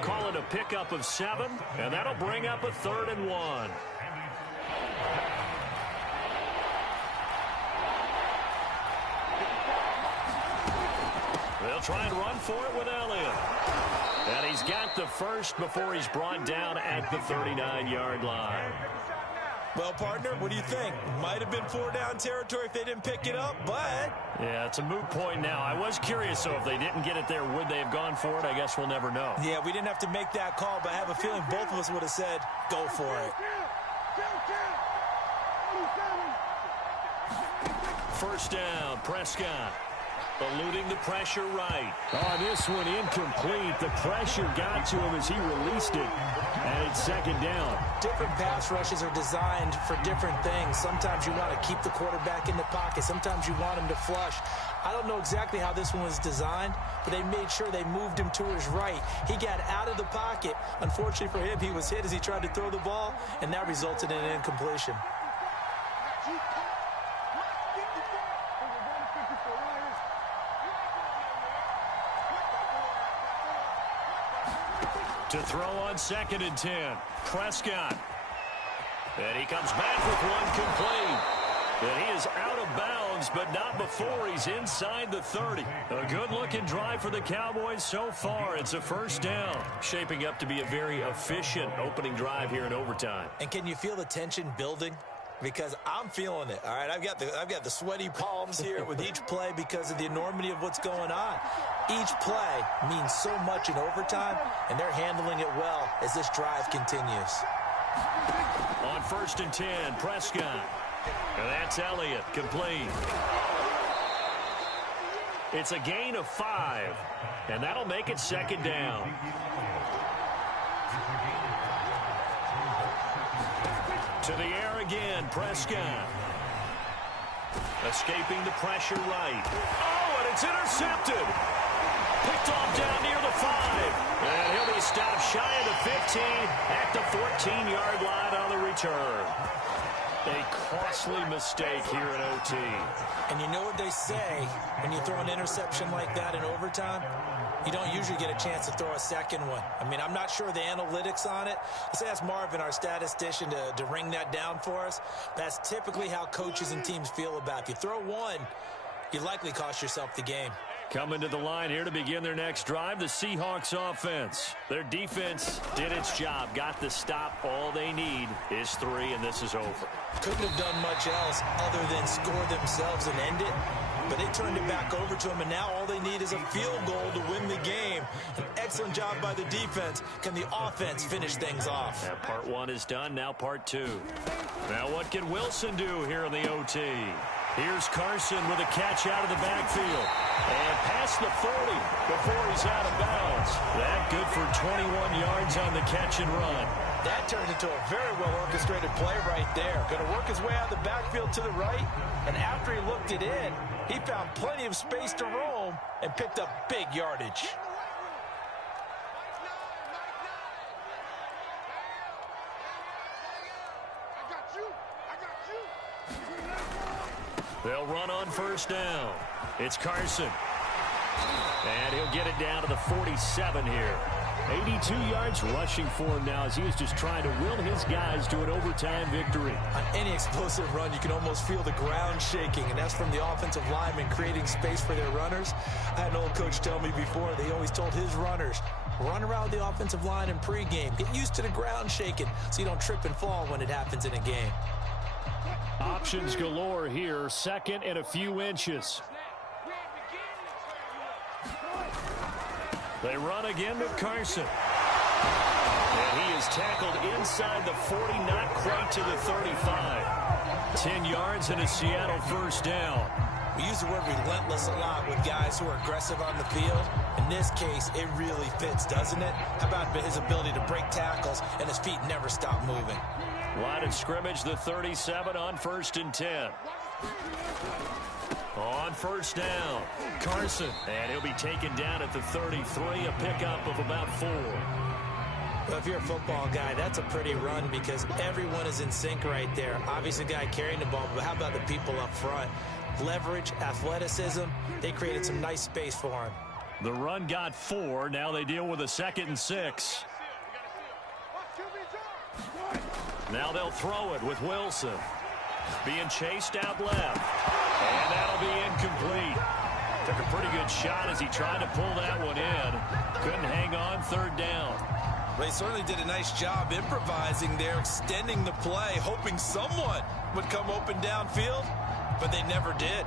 Call it a pickup of 7, and that'll bring up a 3rd and 1. They'll try and run for it with Elliott. And he's got the first before he's brought down at the 39-yard line. Well, partner, what do you think? Might have been 4-down territory if they didn't pick it up, but... Yeah, it's a moot point now. I was curious, so if they didn't get it there, would they have gone for it? I guess we'll never know. Yeah, we didn't have to make that call, but I have a feeling both of us would have said, go for it. First down, Prescott. Eluding the pressure right. On this one, incomplete. The pressure got to him as he released it. And it's 2nd down. Different pass rushes are designed for different things. Sometimes you want to keep the quarterback in the pocket. Sometimes you want him to flush. I don't know exactly how this one was designed, but they made sure they moved him to his right. He got out of the pocket. Unfortunately for him, he was hit as he tried to throw the ball, and that resulted in an incompletion. To throw on 2nd and 10. Prescott. And he comes back with one complete. And he is out of bounds, but not before he's inside the 30. A good-looking drive for the Cowboys so far. It's a first down. Shaping up to be a very efficient opening drive here in overtime. And can you feel the tension building? Because I'm feeling it. All right, I've got the sweaty palms here with each play because of the enormity of what's going on. Each play means so much in overtime, and they're handling it well as this drive continues. On 1st and 10, Prescott. And that's Elliott, complete. It's a gain of 5, and that'll make it 2nd down. To the air again, Prescott. Escaping the pressure right. Oh, and it's intercepted. Picked off down near the 5. And he'll be stopped shy of the 15 at the 14-yard line on the return. A costly mistake here in OT. And you know what they say when you throw an interception like that in overtime? You don't usually get a chance to throw a second one. I mean, I'm not sure the analytics on it. Let's ask Marvin, our statistician, to ring that down for us. That's typically how coaches and teams feel about it. If you throw one, you likely cost yourself the game. Coming to the line here to begin their next drive, the Seahawks offense. Their defense did its job, got the stop. All they need is 3, and this is over. Couldn't have done much else other than score themselves and end it. But they turned it back over to him, and now all they need is a field goal to win the game. An excellent job by the defense. Can the offense finish things off? Yeah, part 1 is done, now part 2. Now what can Wilson do here in the OT? Here's Carson with a catch out of the backfield. And past the 40 before he's out of bounds. That good for 21 yards on the catch and run. That turned into a very well-orchestrated play right there. Going to work his way out of the backfield to the right. And after he looked it in, he found plenty of space to roam and picked up big yardage. They'll run on first down. It's Carson. And he'll get it down to the 47 here. 82 yards rushing for him now as he was just trying to will his guys to an overtime victory. On any explosive run, you can almost feel the ground shaking, and that's from the offensive linemen creating space for their runners. I had an old coach tell me before, they always told his runners, run around the offensive line in pregame. Get used to the ground shaking so you don't trip and fall when it happens in a game. Options galore here, second and a few inches. They run again with Carson. And he is tackled inside the 40, not quite to the 35. 10 yards and a Seattle first down. We use the word relentless a lot with guys who are aggressive on the field. In this case, it really fits, doesn't it? How about his ability to break tackles and his feet never stop moving? Line of scrimmage, the 37 on 1st and 10. On first down, Carson. And he'll be taken down at the 33, a pickup of about 4. Well, if you're a football guy, that's a pretty run because everyone is in sync right there. Obviously, the guy carrying the ball, but how about the people up front? Leverage, athleticism, they created some nice space for him. The run got 4. Now they deal with a 2nd and 6. Now they'll throw it with Wilson. Being chased out left. And that'll be incomplete. Took a pretty good shot as he tried to pull that one in. Couldn't hang on, 3rd down. They certainly did a nice job improvising there, extending the play, hoping someone would come open downfield, but they never did.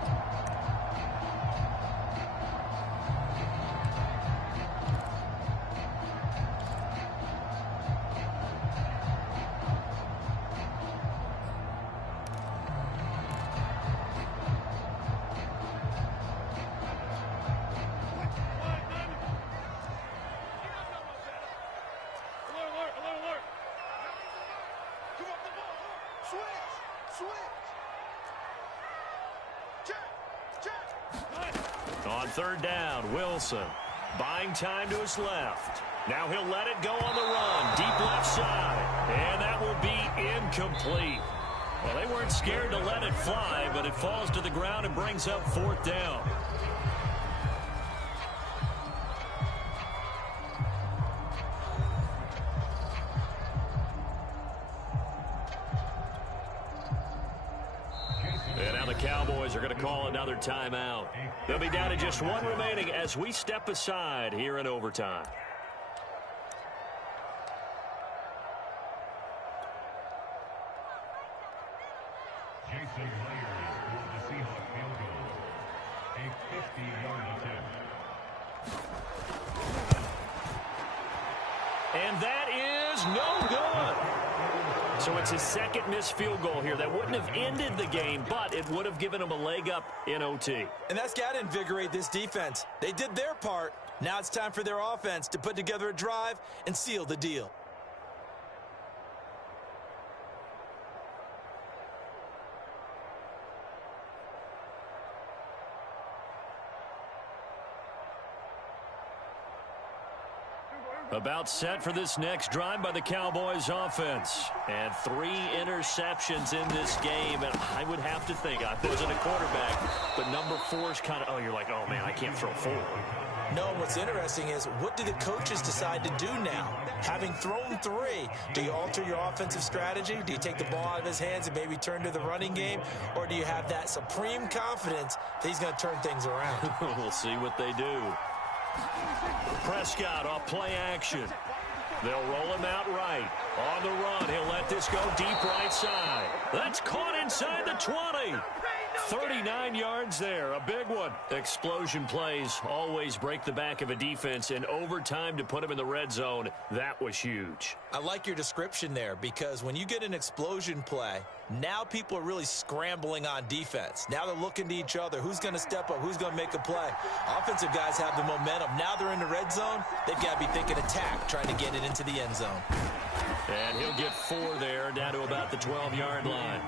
On 3rd down, Wilson buying time to his left. Now he'll let it go on the run, deep left side, and that will be incomplete. Well, they weren't scared to let it fly, but it falls to the ground and brings up 4th down. And now the Cowboys are going to call another timeout. They'll be down to just 1 remaining as we step aside here in overtime. And that is no good. So it's his 2nd missed field goal here. That wouldn't have ended the game, but it would have given him a leg up in OT. And that's got to invigorate this defense. They did their part. Now it's time for their offense to put together a drive and seal the deal. About set for this next drive by the Cowboys offense. And 3 interceptions in this game. And I would have to think, I wasn't a quarterback, but number 4 is kind of, oh, you're like, oh, man, I can't throw 4. No, what's interesting is what do the coaches decide to do now? Having thrown 3, do you alter your offensive strategy? Do you take the ball out of his hands and maybe turn to the running game? Or do you have that supreme confidence that he's going to turn things around? We'll see what they do. Prescott off play action. They'll roll him out right. On the run, he'll let this go deep right side. That's caught inside the 20. 39 yards there, a big one. Explosion plays always break the back of a defense, and overtime to put him in the red zone, that was huge. I like your description there because when you get an explosion play, now people are really scrambling on defense. Now they're looking to each other. Who's going to step up? Who's going to make a play? Offensive guys have the momentum. Now they're in the red zone. They've got to be thinking attack, trying to get it into the end zone. And he'll get 4 there, down to about the 12-yard line.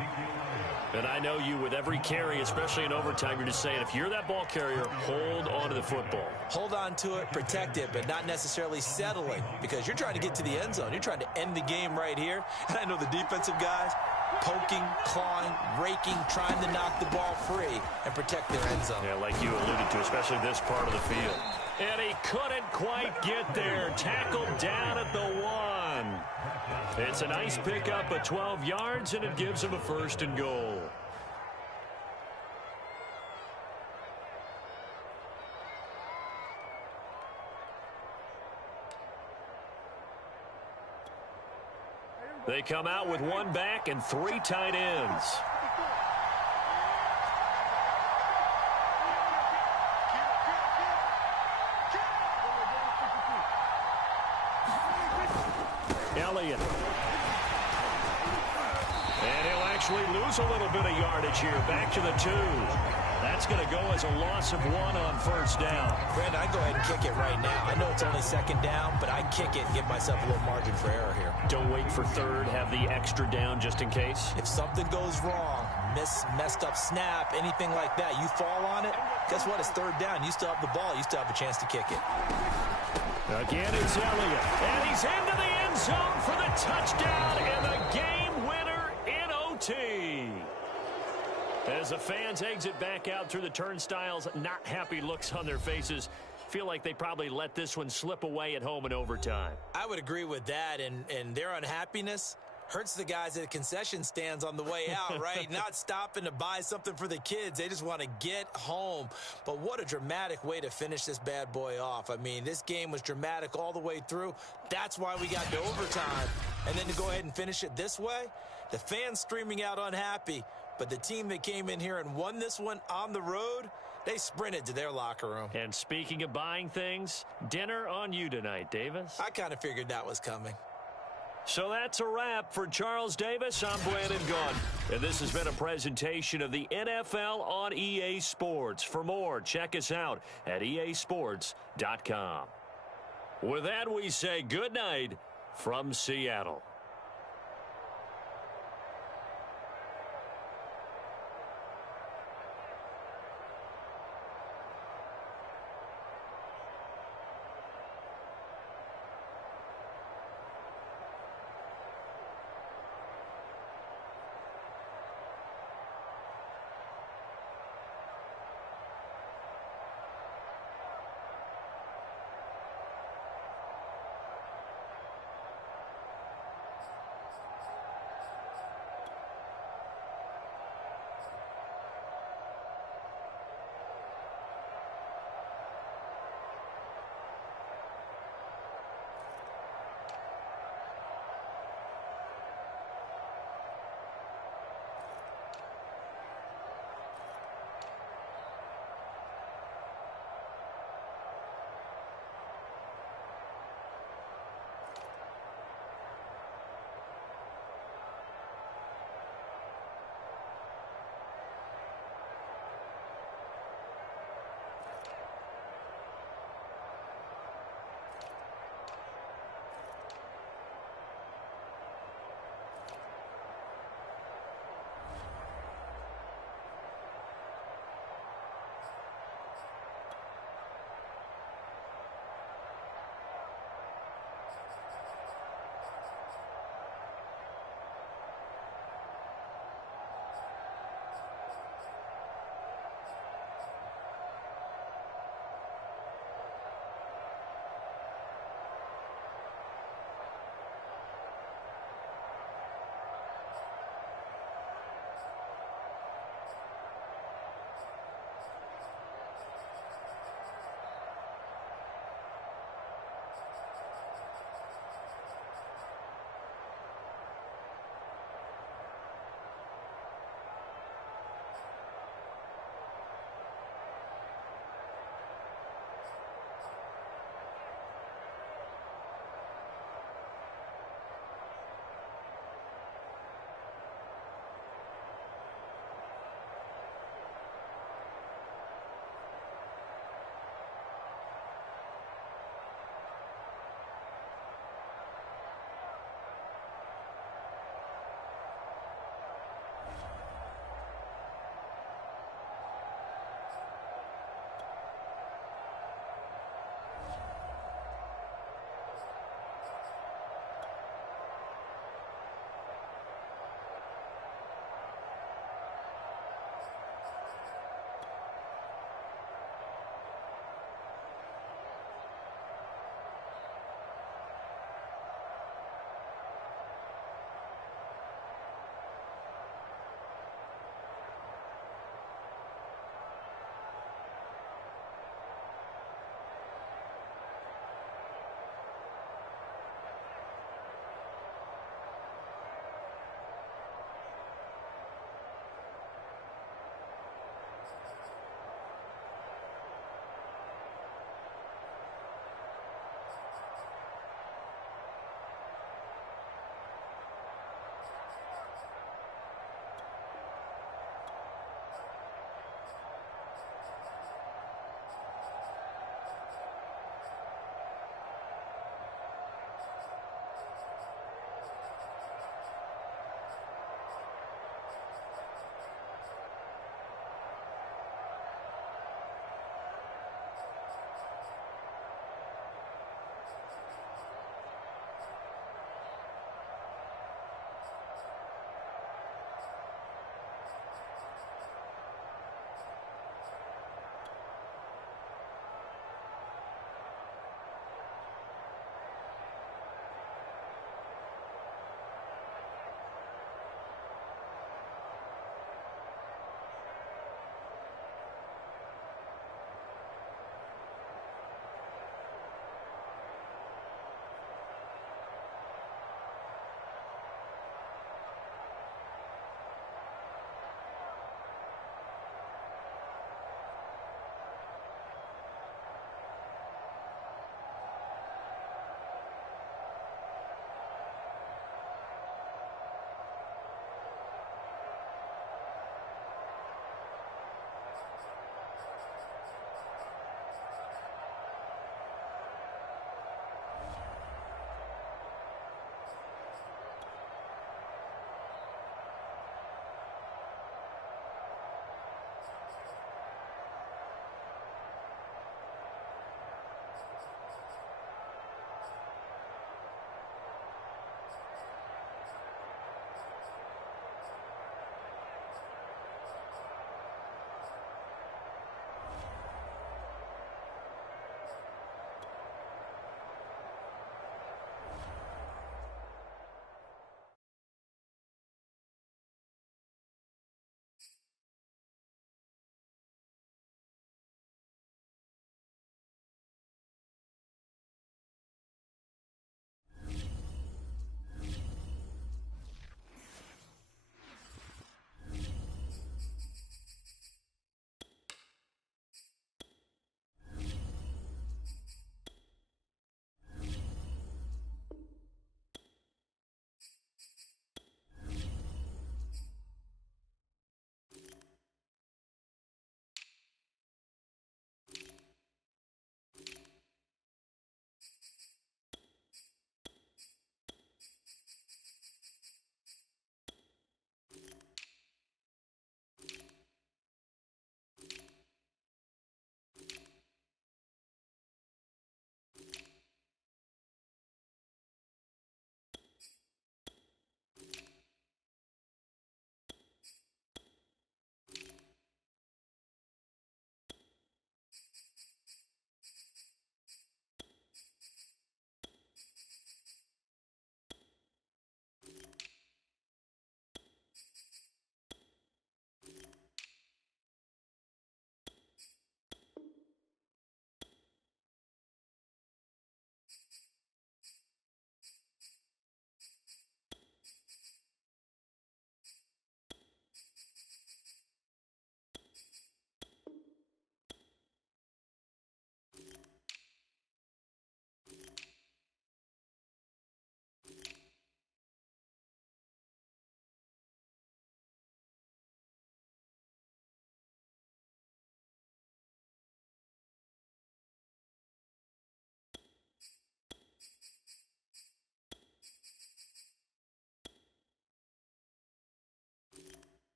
And I know you, with every carry, especially in overtime, you're just saying, if you're that ball carrier, hold on to the football. Hold on to it, protect it, but not necessarily settling because you're trying to get to the end zone. You're trying to end the game right here. And I know the defensive guys, poking, clawing, raking, trying to knock the ball free and protect their end zone. Yeah, like you alluded to, especially this part of the field. And he couldn't quite get there. Tackled down at the 1. It's a nice pickup of 12 yards, and it gives him a 1st and goal. They come out with 1 back and 3 tight ends. Elliott. And he'll actually lose a little bit of yardage here. Back to the 2. That's going to go as a loss of 1 on 1st down. Brandon, I'd go ahead and kick it right now. I know it's only 2nd down, but I'd kick it and give myself a little margin for error here. Don't wait for 3rd. Have the extra down just in case. If something goes wrong, messed up snap, anything like that, you fall on it, guess what? It's 3rd down. You still have the ball. You still have a chance to kick it. Again, it's Elliott. And he's into the end zone for the touchdown and the game winner in OT. As the fans exit back out through the turnstiles, not happy looks on their faces. Feel like they probably let this one slip away at home in overtime. I would agree with that, and their unhappiness hurts the guys at the concession stands on the way out, right? Not stopping to buy something for the kids. They just want to get home. But what a dramatic way to finish this bad boy off. I mean, this game was dramatic all the way through. That's why we got to overtime. And then to go ahead and finish it this way, the fans streaming out unhappy. But the team that came in here and won this one on the road, they sprinted to their locker room. And speaking of buying things, dinner on you tonight, Davis. I kind of figured that was coming. So that's a wrap for Charles Davis. I'm Brandon Gaudin. And this has been a presentation of the NFL on EA Sports. For more, check us out at easports.com. With that, we say good night from Seattle.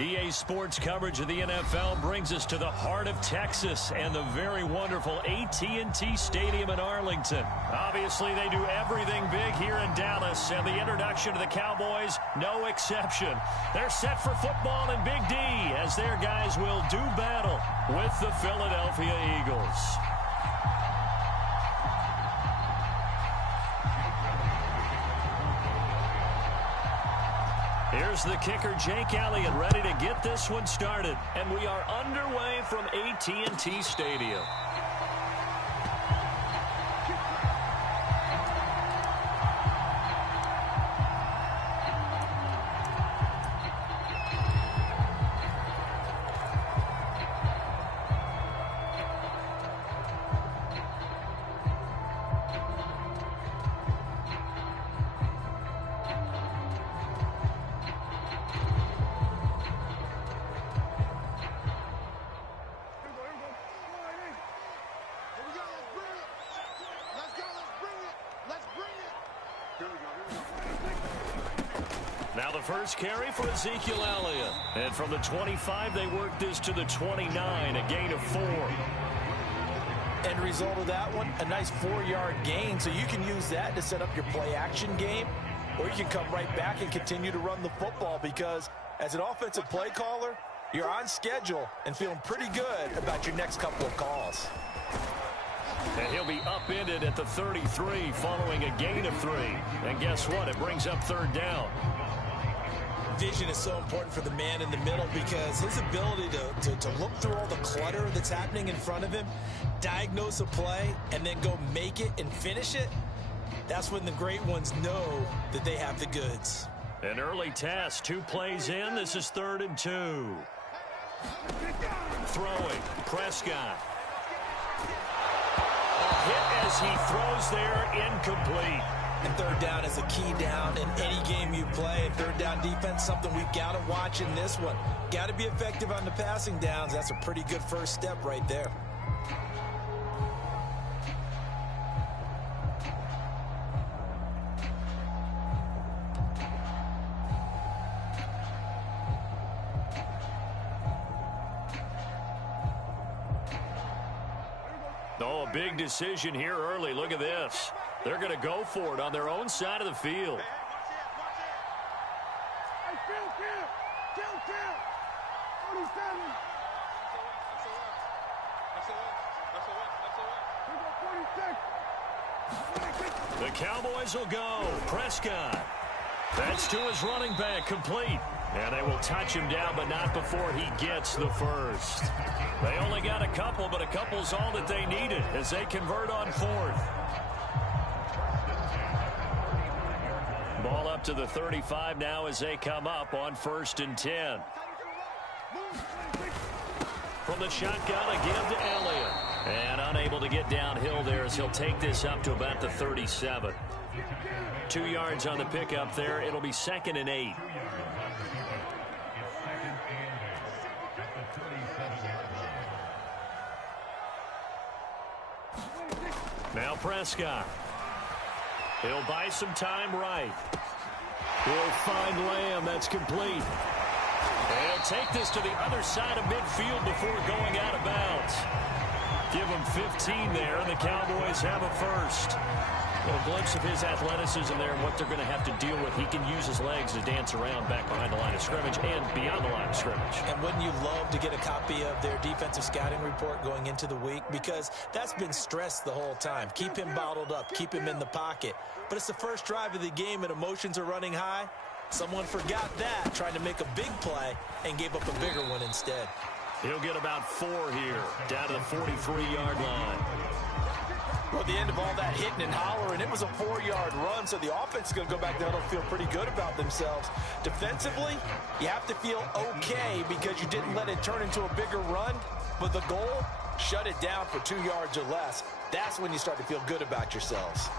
EA Sports coverage of the NFL brings us to the heart of Texas and the very wonderful AT&T Stadium in Arlington. Obviously, they do everything big here in Dallas, and the introduction to the Cowboys, no exception. They're set for football in Big D as their guys will do battle with the Philadelphia Eagles. Here's the kicker, Jake Elliott, ready to get this one started. And we are underway from AT&T Stadium. Now the first carry for Ezekiel Elliott. And from the 25, they work this to the 29, a gain of 4. End result of that one, a nice 4-yard gain. So you can use that to set up your play-action game, or you can come right back and continue to run the football because as an offensive play caller, you're on schedule and feeling pretty good about your next couple of calls. And he'll be upended at the 33 following a gain of 3. And guess what? It brings up 3rd down. Vision is so important for the man in the middle because his ability to look through all the clutter that's happening in front of him, diagnose a play, and then go make it and finish it, that's when the great ones know that they have the goods. An early test, 2 plays in. This is 3rd and 2. Throwing, Prescott. A hit as he throws there, incomplete. And 3rd down is a key down in any game you play. And 3rd down defense, something we've got to watch in this one. Got to be effective on the passing downs. That's a pretty good first step right there. Oh, a big decision here early. Look at this. They're going to go for it on their own side of the field. The Cowboys will go. Prescott. That's to his running back, complete. And they will touch him down, but not before he gets the first. They only got a couple, but a couple's all that they needed as they convert on 4th. Ball up to the 35 now as they come up on 1st and 10. From the shotgun, a give to Elliott. And unable to get downhill there as he'll take this up to about the 37. 2 yards on the pickup there. It'll be 2nd and 8. Now Prescott. He'll buy some time right. He'll find Lamb. That's complete. He'll take this to the other side of midfield before going out of bounds. Give him 15 there, and the Cowboys have a first. A little glimpse of his athleticism there and what they're going to have to deal with. He can use his legs to dance around back behind the line of scrimmage and beyond the line of scrimmage. And wouldn't you love to get a copy of their defensive scouting report going into the week? Because that's been stressed the whole time. Keep him bottled up. Keep him in the pocket. But it's the first drive of the game and emotions are running high. Someone forgot that, trying to make a big play, and gave up a bigger one instead. He'll get about 4 here, down to the 43-yard line. Well, the end of all that hitting and hollering, it was a 4-yard run, so the offense is going to go back down and feel pretty good about themselves. Defensively, you have to feel okay because you didn't let it turn into a bigger run. But the goal, shut it down for 2 yards or less. That's when you start to feel good about yourselves.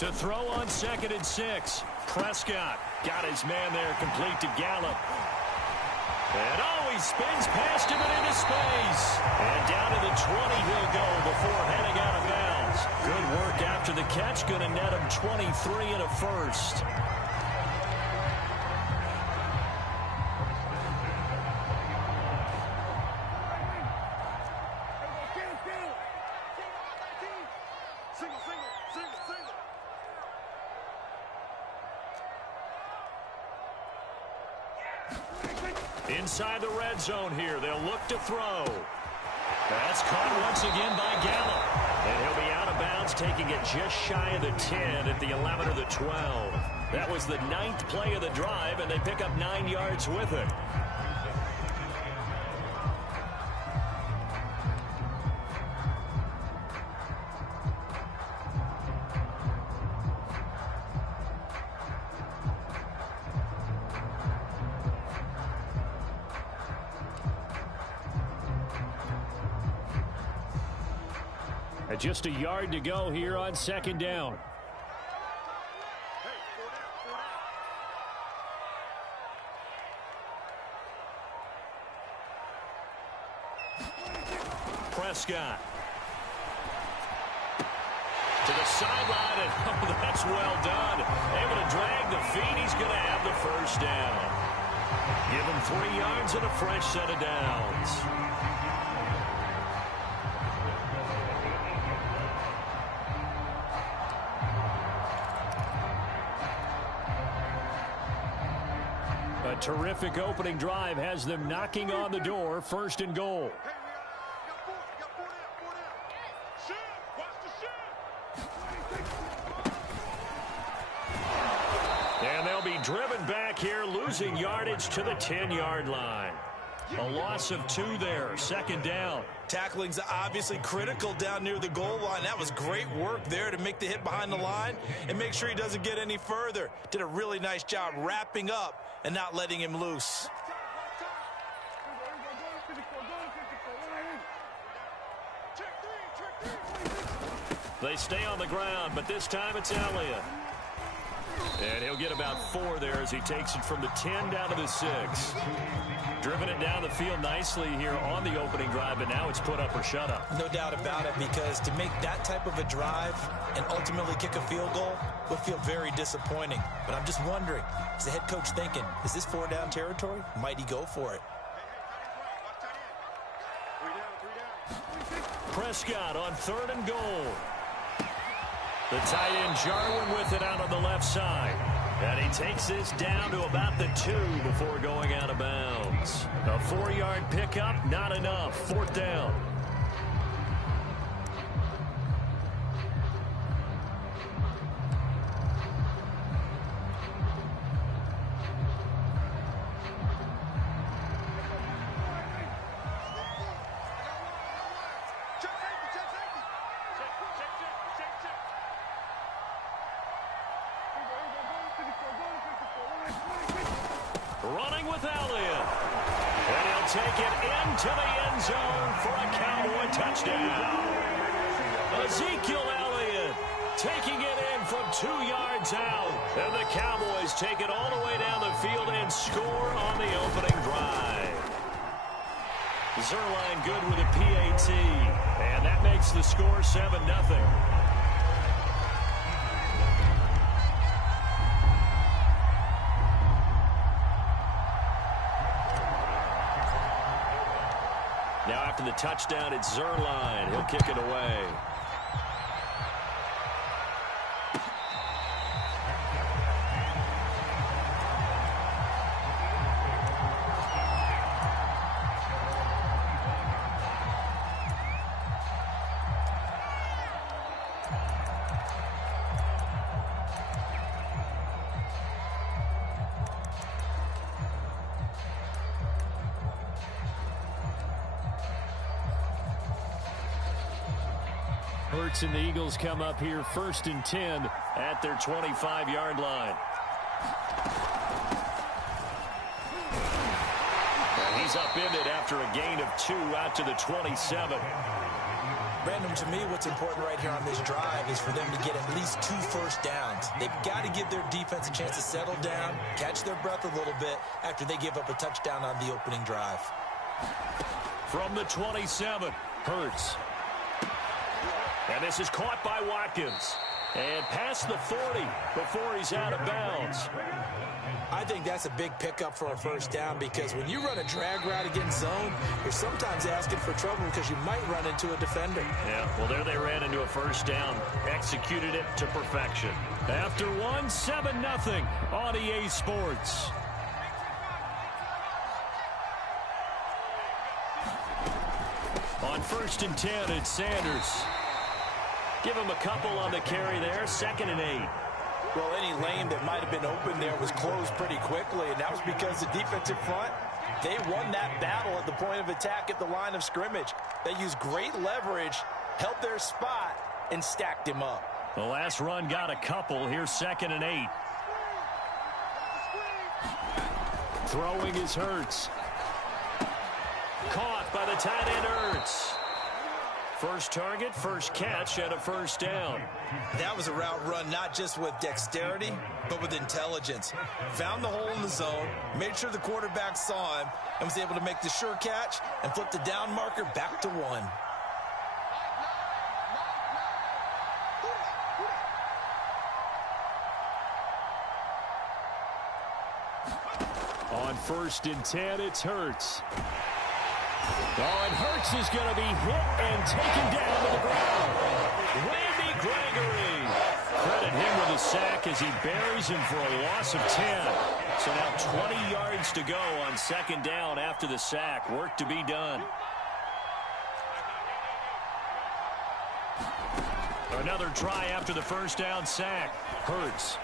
To throw on 2nd and 6. Prescott got his man there, complete to Gallup. And he spins past him and into space. And down to the 20 he'll go before heading out of bounds. Good work after the catch. Going to net him 23 and a first. Inside the red zone here. They'll look to throw. That's caught once again by Gallup. And he'll be out of bounds, taking it just shy of the 10 at the 11 or the 12. That was the 9th play of the drive, and they pick up 9 yards with it. Just a yard to go here on 2nd down. Prescott. To the sideline, and oh, that's well done. Able to drag the feet. He's going to have the first down. Give him 3 yards and a fresh set of downs. A terrific opening drive has them knocking on the door. 1st and goal. And they'll be driven back here, losing yardage to the 10-yard line. A loss of 2 there. 2nd down. Tackling's obviously critical down near the goal line. That was great work there to make the hit behind the line and make sure he doesn't get any further. Did a really nice job wrapping up and not letting him loose. They stay on the ground, but this time it's Elliott. And he'll get about 4 there as he takes it from the 10 down to the 6. Driven it down the field nicely here on the opening drive, but now it's put up or shut up. No doubt about it, because to make that type of a drive and ultimately kick a field goal would feel very disappointing. But I'm just wondering, is the head coach thinking, is this 4-down territory? Might he go for it? Prescott on 3rd and goal. The tight end Jarwin with it out on the left side. And he takes this down to about the 2 before going out of bounds. A 4-yard pickup, not enough. 4th down. Running with Elliott. And he'll take it into the end zone for a Cowboy touchdown. Ezekiel Elliott taking it in from 2 yards out. And the Cowboys take it all the way down the field and score on the opening drive. Zerline good with a PAT. And that makes the score 7-0. Now after the touchdown, it's Zerline. He'll kick it away. Hurts and the Eagles come up here 1st and 10 at their 25-yard line. And he's upended after a gain of 2 out to the 27. Brandon, to me, what's important right here on this drive is for them to get at least 2 first downs. They've got to give their defense a chance to settle down, catch their breath a little bit after they give up a touchdown on the opening drive. From the 27, Hurts. And this is caught by Watkins. And past the 40 before he's out of bounds. I think that's a big pickup for a first down because when you run a drag route against zone, you're sometimes asking for trouble because you might run into a defender. Yeah, well, there they ran into a first down. Executed it to perfection. After one, 7-0 on EA Sports. On 1st and 10, it's Sanders. Give him a couple on the carry there. 2nd and 8. Well, any lane that might have been open there was closed pretty quickly, and that was because the defensive front, they won that battle at the point of attack at the line of scrimmage. They used great leverage, held their spot, and stacked him up. The last run got a couple. Here's 2nd and 8. Throwing is Hurts. Caught by the tight end Hurts. First target, first catch, and a first down. That was a route run not just with dexterity, but with intelligence. Found the hole in the zone, made sure the quarterback saw him, and was able to make the sure catch and flip the down marker back to 1. On 1st and 10, it's Hurts. Oh, and Hurts is going to be hit and taken down to the ground. Randy Gregory. Credit him with a sack as he buries him for a loss of 10. So now 20 yards to go on 2nd down after the sack. Work to be done. Another try after the first down sack. Hurts.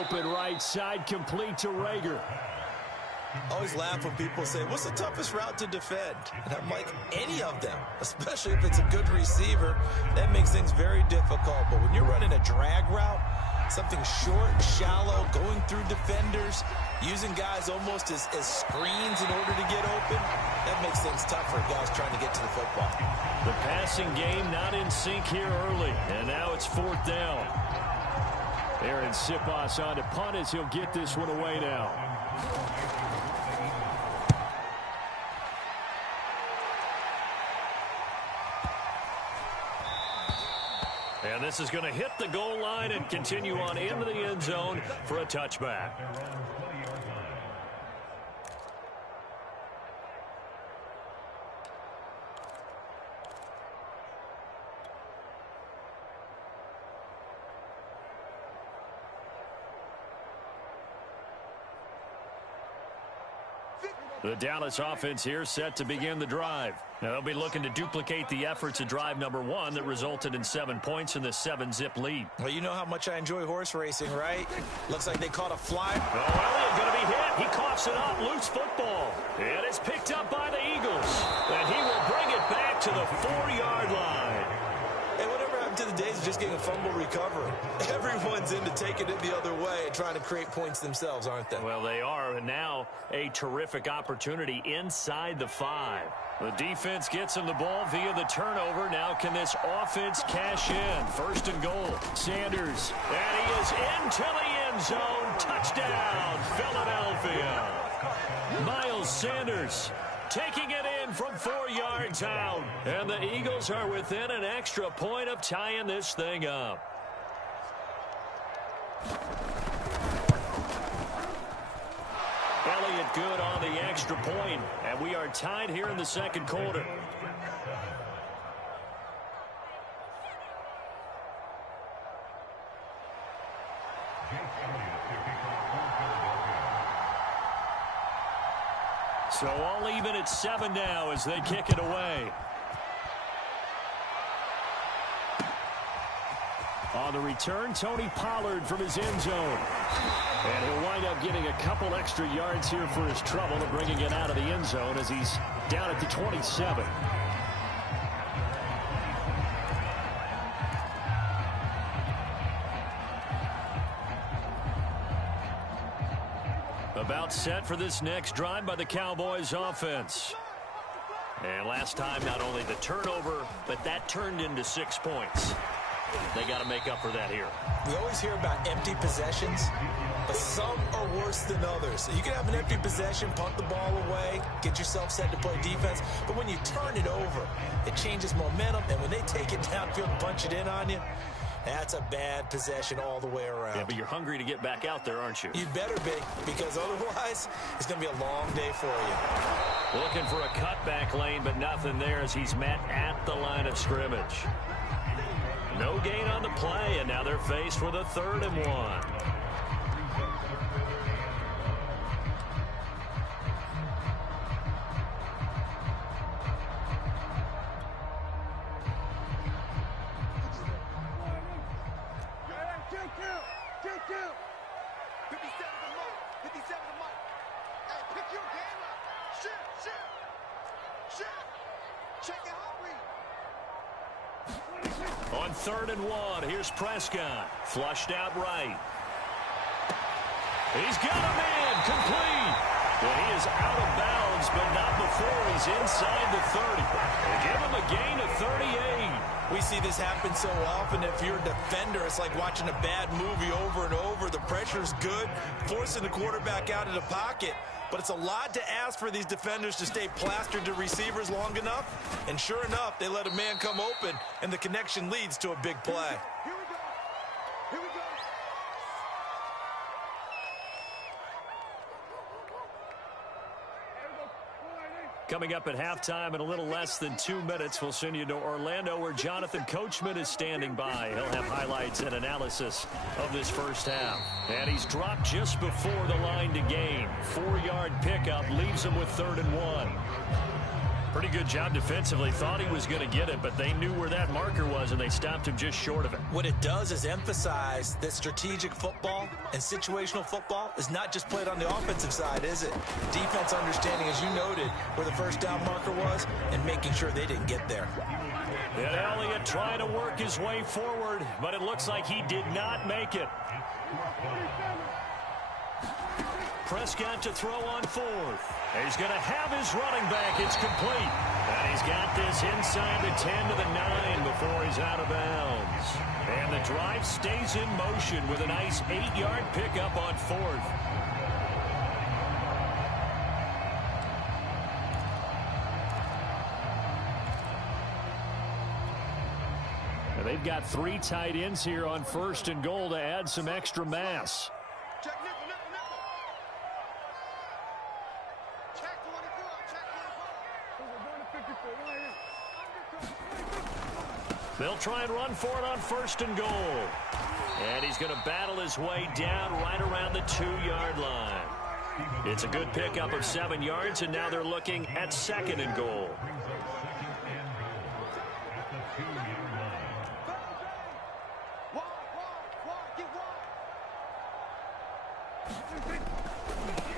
Open right side, complete to Rager. Always laugh when people say, what's the toughest route to defend? And I'm like, any of them, especially if it's a good receiver. That makes things very difficult. But when you're running a drag route, something short, shallow, going through defenders, using guys almost as screens in order to get open, that makes things tough for guys trying to get to the football. The passing game not in sync here early. And now it's 4th down. Aaron Siposs on to punt as he'll get this one away now. And this is going to hit the goal line and continue on into the end zone for a touchback. The Dallas offense here set to begin the drive. Now they'll be looking to duplicate the efforts of drive number 1 that resulted in 7 points in the 7-zip lead. Well, you know how much I enjoy horse racing, right? Looks like they caught a fly. Oh, Elliott going to be hit. He coughs it up. Loose football. And it's picked up by the Eagles. And he will bring it back to the 4-yard line. Hey, whatever happened to the days of just getting a fumble recovery? Everyone's into taking it the other way and trying to create points themselves, aren't they? Well, they are. And now a terrific opportunity inside the 5. The defense gets him the ball via the turnover. Now can this offense cash in? 1st and goal. Sanders. And he is into the end zone. Touchdown, Philadelphia. Miles Sanders taking it in from 4 yards out. And the Eagles are within an extra point of tying this thing up. Elliott good on the extra point, and we are tied here in the 2nd quarter. So all even at 7 now as they kick it away. On the return, Tony Pollard from his end zone. And he'll wind up getting a couple extra yards here for his trouble and bringing it out of the end zone as he's down at the 27. About set for this next drive by the Cowboys offense. And last time, not only the turnover, but that turned into 6 points. They got to make up for that here. We always hear about empty possessions, but some are worse than others. You can have an empty possession, punt the ball away, get yourself set to play defense, but when you turn it over, it changes momentum, and when they take it downfield and punch it in on you, that's a bad possession all the way around. Yeah, but you're hungry to get back out there, aren't you? You better be, because otherwise, it's going to be a long day for you. Looking for a cutback lane, but nothing there as he's met at the line of scrimmage. No gain on the play, and now they're faced with a 3rd and 1. On 3rd and 1, here's Prescott. Flushed out right. He's got a man complete. And he is out of bounds, but not before he's inside the 30. They give him a gain of 38. We see this happen so often. If you're a defender, it's like watching a bad movie over and over. The pressure's good, forcing the quarterback out of the pocket. But it's a lot to ask for these defenders to stay plastered to receivers long enough. And sure enough, they let a man come open, and the connection leads to a big play. Here we go. Here we go. Coming up at halftime in a little less than 2 minutes, we'll send you to Orlando where Jonathan Coachman is standing by. He'll have highlights and analysis of this first half. And he's dropped just before the line to gain. 4-yard pickup leaves him with 3rd and 1. Pretty good job defensively. Thought he was going to get it, but they knew where that marker was, and they stopped him just short of it. What it does is emphasize that strategic football and situational football is not just played on the offensive side, is it? Defense understanding, as you noted, where the first down marker was and making sure they didn't get there. And Elliott trying to work his way forward, but it looks like he did not make it. Prescott to throw on 4th. He's going to have his running back. It's complete. And he's got this inside the 10 to the 9 before he's out of bounds. And the drive stays in motion with a nice 8-yard pickup on 4th. And they've got 3 tight ends here on 1st and goal to add some extra mass. Check nickel, nickel, nickel. Check 24, check 24. They'll try and run for it on 1st and goal. And he's going to battle his way down right around the 2-yard line. It's a good pickup of 7 yards, and now they're looking at 2nd and goal.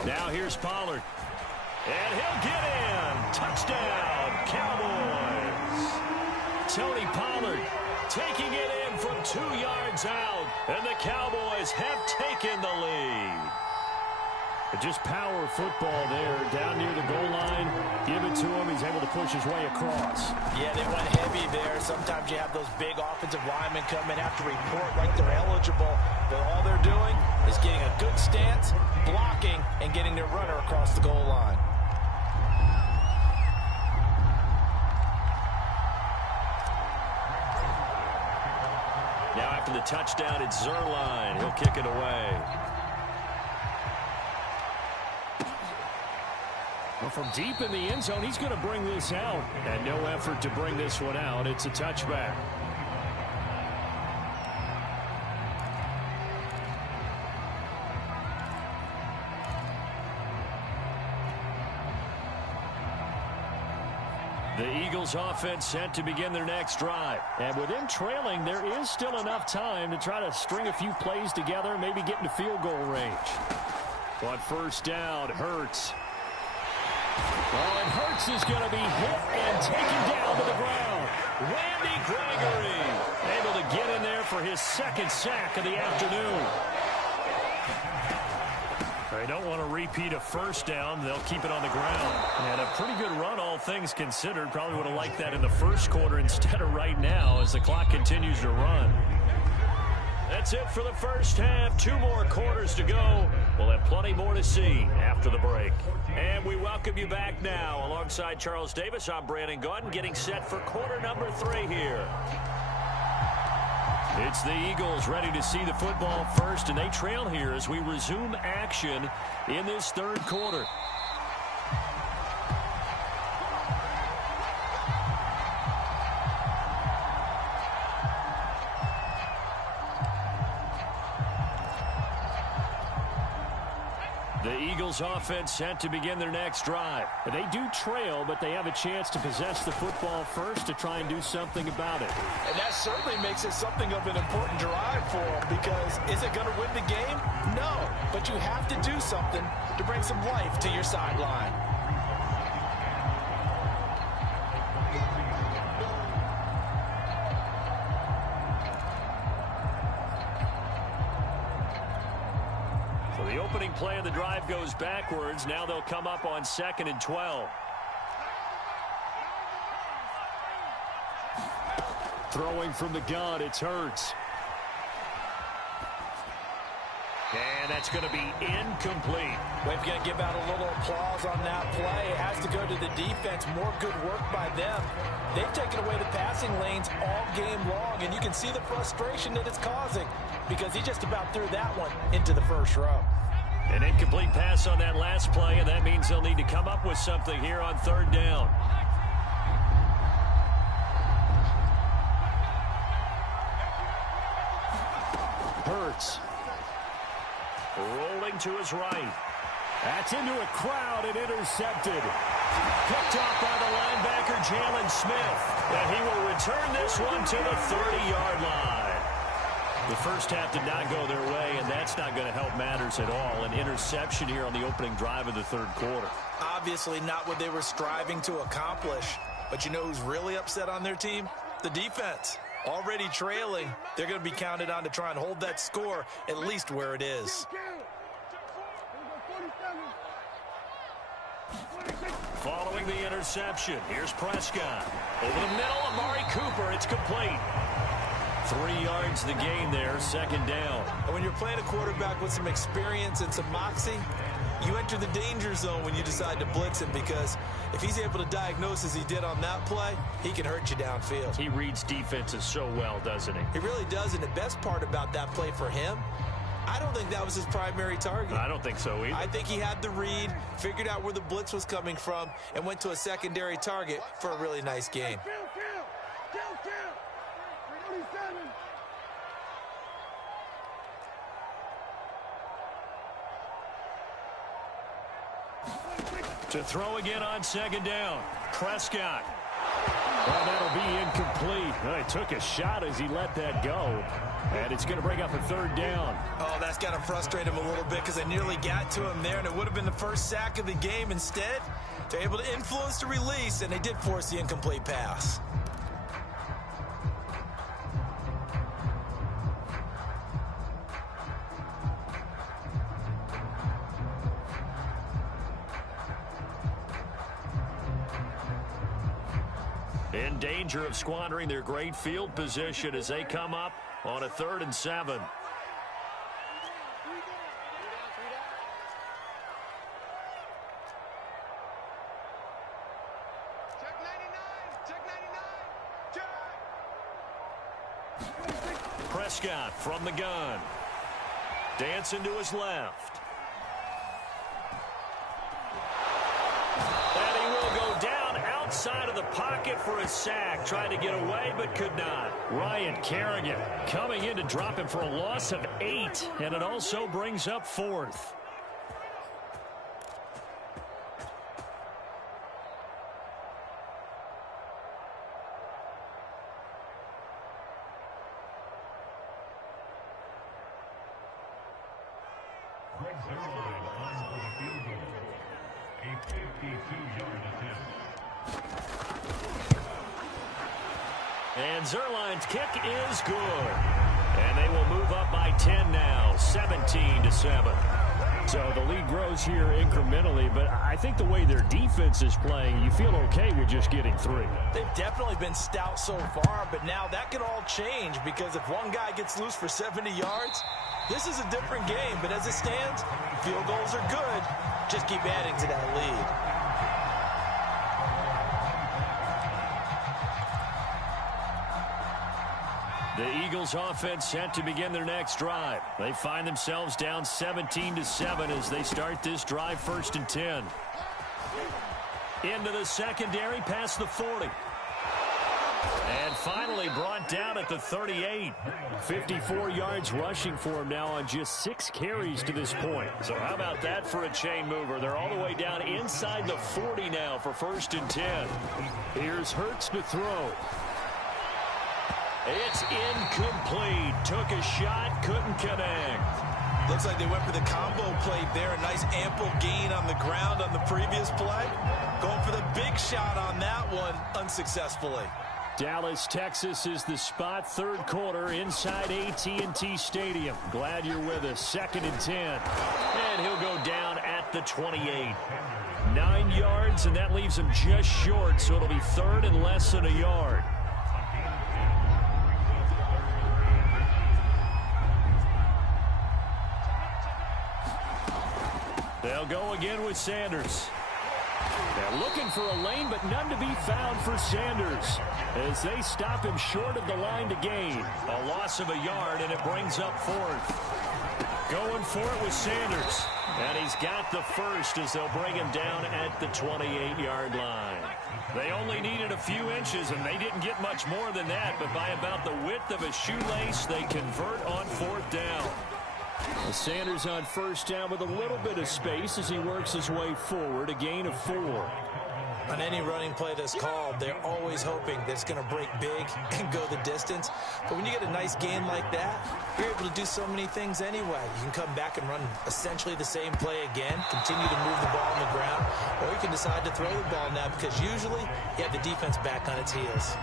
Now here's Pollard. And he'll get in. Touchdown, Cowboys. Tony Pollard taking it in from 2 yards out. And the Cowboys have taken the lead. Just power football there down near the goal line. Give it to him. He's able to push his way across. Yeah, they went heavy there. Sometimes you have those big offensive linemen come and have to report like they're eligible. But all they're doing is getting a good stance, blocking, and getting their runner across the goal line. Now after the touchdown, it's Zerline. He'll kick it away. Well, from deep in the end zone, he's going to bring this out. And no effort to bring this one out. It's a touchback. The Eagles offense set to begin their next drive. And with them trailing, there is still enough time to try to string a few plays together, maybe get into field goal range. On 1st down, Hurts. Oh, and Hurts is going to be hit and taken down to the ground. Randy Gregory able to get in there for his 2nd sack of the afternoon. They don't want to repeat a first down. They'll keep it on the ground. And a pretty good run, all things considered. Probably would have liked that in the first quarter instead of right now as the clock continues to run. That's it for the first half. 2 more quarters to go. We'll have plenty more to see after the break. And we welcome you back now. Alongside Charles Davis, I'm Brandon Gaudin, getting set for quarter number 3 here. It's the Eagles ready to see the football first, and they trail here as we resume action in this third quarter. The Eagles offense set to begin their next drive. They do trail, but they have a chance to possess the football first to try and do something about it. And that certainly makes it something of an important drive for them, because is it going to win the game? No, but you have to do something to bring some life to your sideline. The opening play of the drive goes backwards. Now they'll come up on 2nd and 12. Throwing from the gun, it's Hurts. And that's going to be incomplete. We've got to give out a little applause on that play. It has to go to the defense. More good work by them. They've taken away the passing lanes all game long, and you can see the frustration that it's causing because he just about threw that one into the first row. An incomplete pass on that last play, and that means they'll need to come up with something here on 3rd down. Hurts. Rolling to his right. That's into a crowd and intercepted. Picked off by the linebacker, Jalen Smith. And he will return this one to the 30-yard line. The first half did not go their way, and that's not going to help matters at all. An interception here on the opening drive of the third quarter. Obviously not what they were striving to accomplish. But you know who's really upset on their team? The defense. Already trailing, they're going to be counted on to try and hold that score at least where it is. Following the interception, here's Prescott. Over the middle, Amari Cooper, it's complete. 3 yards the gain there, 2nd down. And when you're playing a quarterback with some experience and some moxie, you enter the danger zone when you decide to blitz him, because if he's able to diagnose as he did on that play, he can hurt you downfield. He reads defenses so well, doesn't he? He really does, and the best part about that play for him, I don't think that was his primary target. I don't think so either. I think he had the read, figured out where the blitz was coming from, and went to a secondary target for a really nice gain. To throw again on 2nd down. Prescott. Well, that'll be incomplete. Well, he took a shot as he let that go. And it's going to bring up a 3rd down. Oh, that's got to frustrate him a little bit because they nearly got to him there, and it would have been the first sack of the game. Instead, they're able to influence the release, and they did force the incomplete pass. In danger of squandering their great field position as they come up on a 3rd and 7. Prescott from the gun. Dancing to his left. Outside of the pocket for a sack. Tried to get away, but could not. Ryan Kerrigan coming in to drop him for a loss of 8, and it also brings up 4th. And Zerline's kick is good. And they will move up by 10 now, 17-7. So the lead grows here incrementally, but I think the way their defense is playing, you feel okay with just getting 3. They've definitely been stout so far, but now that could all change because if one guy gets loose for 70 yards, this is a different game. But as it stands, field goals are good. Just keep adding to that lead. The Eagles offense set to begin their next drive. They find themselves down 17-7 as they start this drive 1st and 10. Into the secondary past the 40. And finally brought down at the 38. 54 yards rushing for him now on just 6 carries to this point. So how about that for a chain mover? They're all the way down inside the 40 now for 1st and 10. Here's Hurts to throw. It's incomplete. Took a shot, couldn't connect. Looks like they went for the combo play there. A nice ample gain on the ground on the previous play. Going for the big shot on that one unsuccessfully. Dallas, Texas is the spot. 3rd quarter inside AT&T Stadium. Glad you're with us. 2nd and 10. And he'll go down at the 28. 9 yards, and that leaves him just short, so it'll be 3rd and less than a yard. They'll go again with Sanders. They're looking for a lane, but none to be found for Sanders as they stop him short of the line to gain. A loss of a yard, and it brings up 4th. Going for it with Sanders. And he's got the first as they'll bring him down at the 28-yard line. They only needed a few inches, and they didn't get much more than that, but by about the width of a shoelace, they convert on 4th down. Sanders on 1st down with a little bit of space as he works his way forward, a gain of 4. On any running play that's called, they're always hoping that it's going to break big and go the distance. But when you get a nice gain like that, you're able to do so many things anyway. You can come back and run essentially the same play again, continue to move the ball on the ground, or you can decide to throw the ball now because usually you have the defense back on its heels.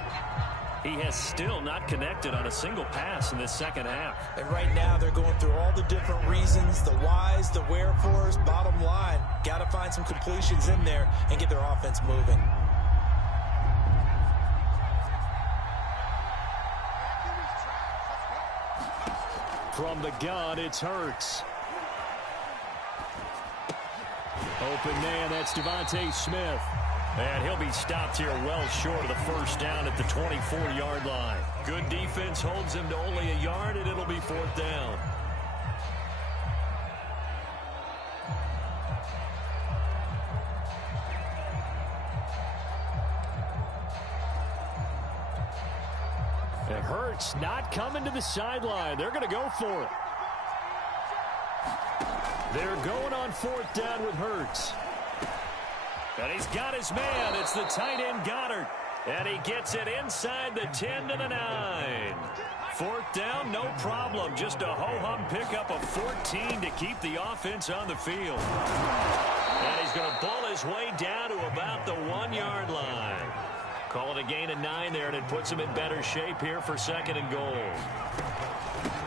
He has still not connected on a single pass in this 2nd half. And right now they're going through all the different reasons, the whys, the wherefores. Bottom line, got to find some completions in there and get their offense moving. From the gun, it's Hurts. Open man, that's Devontae Smith. And he'll be stopped here well short of the 1st down at the 24-yard line. Good defense holds him to only a yard, and it'll be 4th down. And Hurts not coming to the sideline. They're going to go for it. They're going on 4th down with Hurts. And he's got his man. It's the tight end Goddard. And he gets it inside the 10 to the 9. 4th down, no problem. Just a ho-hum pickup of 14 to keep the offense on the field. And he's going to bull his way down to about the 1-yard line. Call it a gain of 9 there, and it puts him in better shape here for 2nd and goal.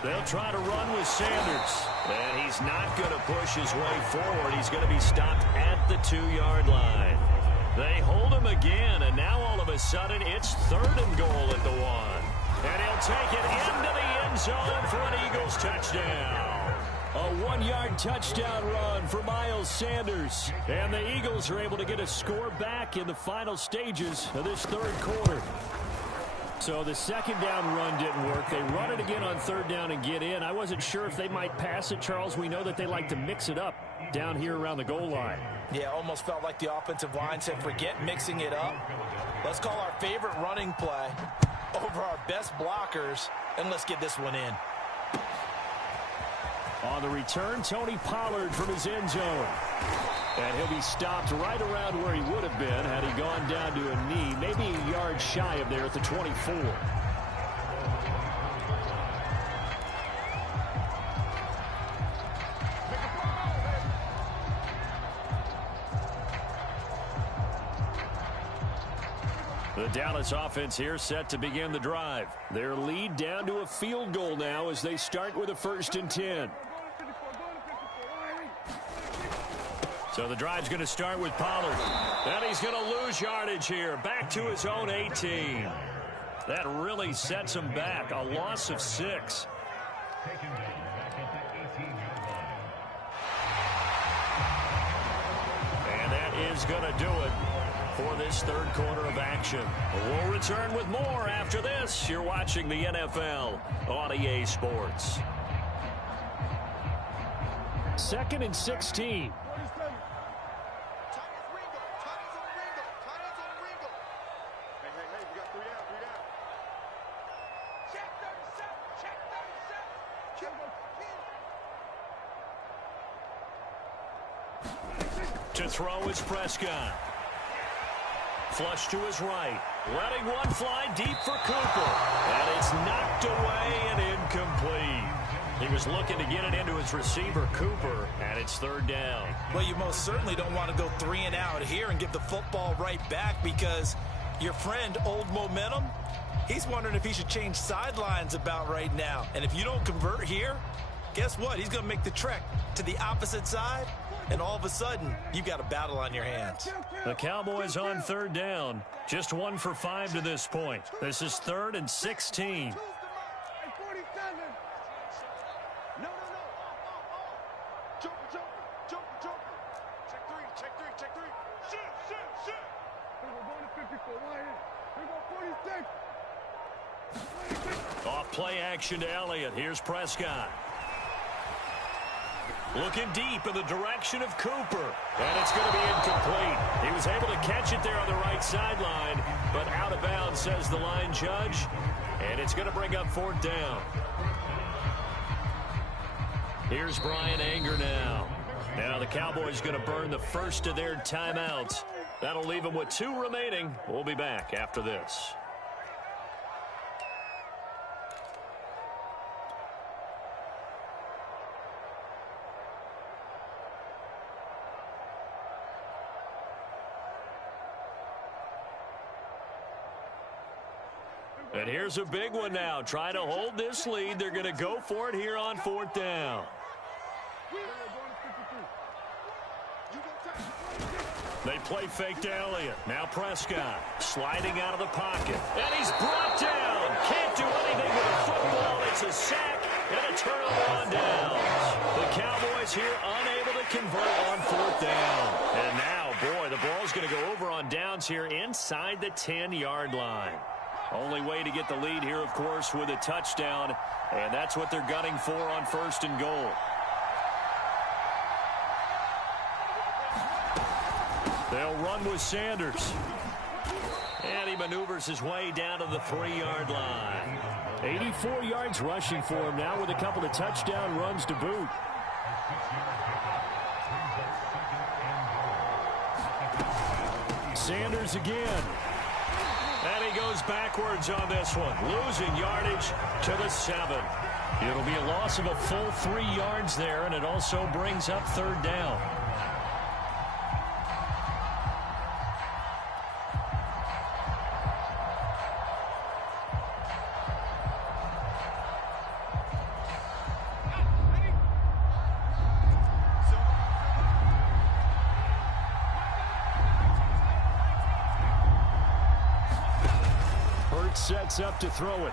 They'll try to run with Sanders. And he's not going to push his way forward. He's going to be stopped at the 2-yard line. They hold him again, and now all of a sudden it's 3rd and goal at the 1. And he'll take it into the end zone for an Eagles touchdown. A 1-yard touchdown run for Miles Sanders. And the Eagles are able to get a score back in the final stages of this 3rd quarter. So the 2nd down run didn't work. They run it again on 3rd down and get in. I wasn't sure if they might pass it, Charles. We know that they like to mix it up down here around the goal line. Yeah, almost felt like the offensive line said, forget mixing it up. Let's call our favorite running play over our best blockers, and let's get this one in. On the return, Tony Pollard from his end zone. And he'll be stopped right around where he would have been had he gone down to a knee, maybe a yard shy of there at the 24. The Dallas offense here set to begin the drive. Their lead down to a field goal now as they start with a 1st and 10. So the drive's going to start with Pollard. And he's going to lose yardage here. Back to his own 18. That really sets him back. A loss of 6. And that is going to do it for this 3rd quarter of action. We'll return with more after this. You're watching the NFL on EA Sports. 2nd and 16. To throw is Prescott. Flush to his right. Letting one fly deep for Cooper. And it's knocked away and incomplete. He was looking to get it into his receiver, Cooper, and it's 3rd down. Well, you most certainly don't want to go 3 and out here and give the football right back because your friend, Old Momentum, he's wondering if he should change sidelines about right now. And if you don't convert here, guess what? He's going to make the trek to the opposite side. And all of a sudden, you've got a battle on your hands. The Cowboys on 3rd down. Just 1 for 5 to this point. This is 3rd and 16. Off play action to Elliott. Here's Prescott. Looking deep in the direction of Cooper. And it's going to be incomplete. He was able to catch it there on the right sideline, but out of bounds, says the line judge. And it's going to bring up 4th down. Here's Brian Anger now. Now the Cowboys going to burn the first of their timeouts. That'll leave them with 2 remaining. We'll be back after this. And here's a big one now. Trying to hold this lead. They're going to go for it here on 4th down. They play fake to Elliott. Now Prescott sliding out of the pocket. And he's brought down. Can't do anything with a football. It's a sack and a turnover on downs. The Cowboys here unable to convert on 4th down. And now, boy, the ball's going to go over on downs here inside the 10-yard line. Only way to get the lead here, of course, with a touchdown. And that's what they're gunning for on 1st and goal. They'll run with Sanders. And he maneuvers his way down to the 3-yard line. 84 yards rushing for him now with a couple of touchdown runs to boot. Sanders again. And he goes backwards on this one, losing yardage to the 7. It'll be a loss of a full 3 yards there, and it also brings up 3rd down. Sets up to throw it.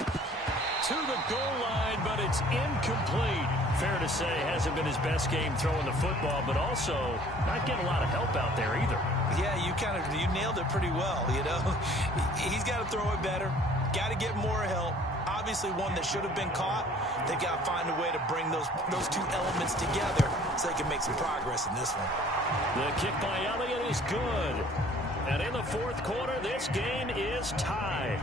To the goal line, but it's incomplete. Fair to say, hasn't been his best game throwing the football, but also not getting a lot of help out there either. Yeah, you nailed it pretty well, you know. He's got to throw it better. Got to get more help. Obviously one that should have been caught. They've got to find a way to bring those 2 elements together so they can make some progress in this one. The kick by Elliott is good. And in the 4th quarter, this game is tied.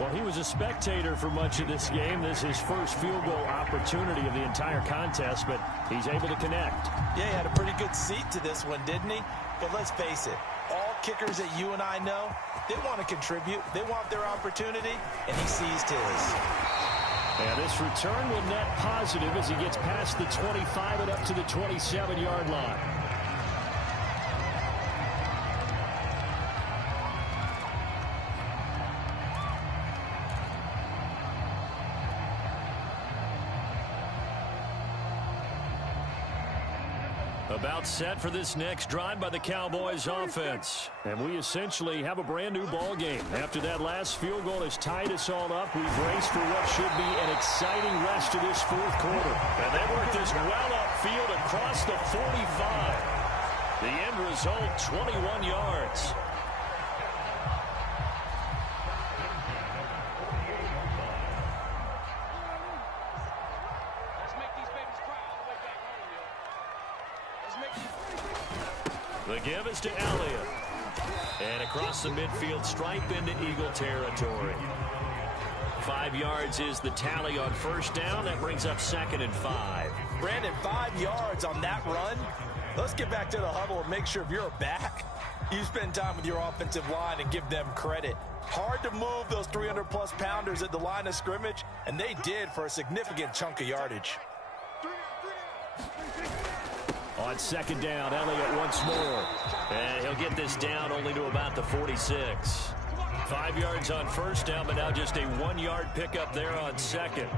Well, he was a spectator for much of this game. This is his first field goal opportunity of the entire contest, but he's able to connect. Yeah, he had a pretty good seat to this one, didn't he? But let's face it, all kickers that you and I know, they want to contribute. They want their opportunity, and he seized his. And this return will net positive as he gets past the 25 and up to the 27-yard line. About set for this next drive by the Cowboys offense. And we essentially have a brand new ball game. After that last field goal has tied us all up, we've raced for what should be an exciting rest of this fourth quarter. And they work this well upfield across the 45. The end result, 21 yards. The give is to Elliott. And across the midfield stripe into Eagle territory. 5 yards is the tally on first down. That brings up 2nd and 5. Brandon, 5 yards on that run. Let's get back to the huddle and make sure if you're back, you spend time with your offensive line and give them credit. Hard to move those 300-plus pounders at the line of scrimmage, and they did for a significant chunk of yardage. On 2nd down, Elliott once more. And he'll get this down only to about the 46. 5 yards on first down, but now just a 1-yard pickup there on 2nd.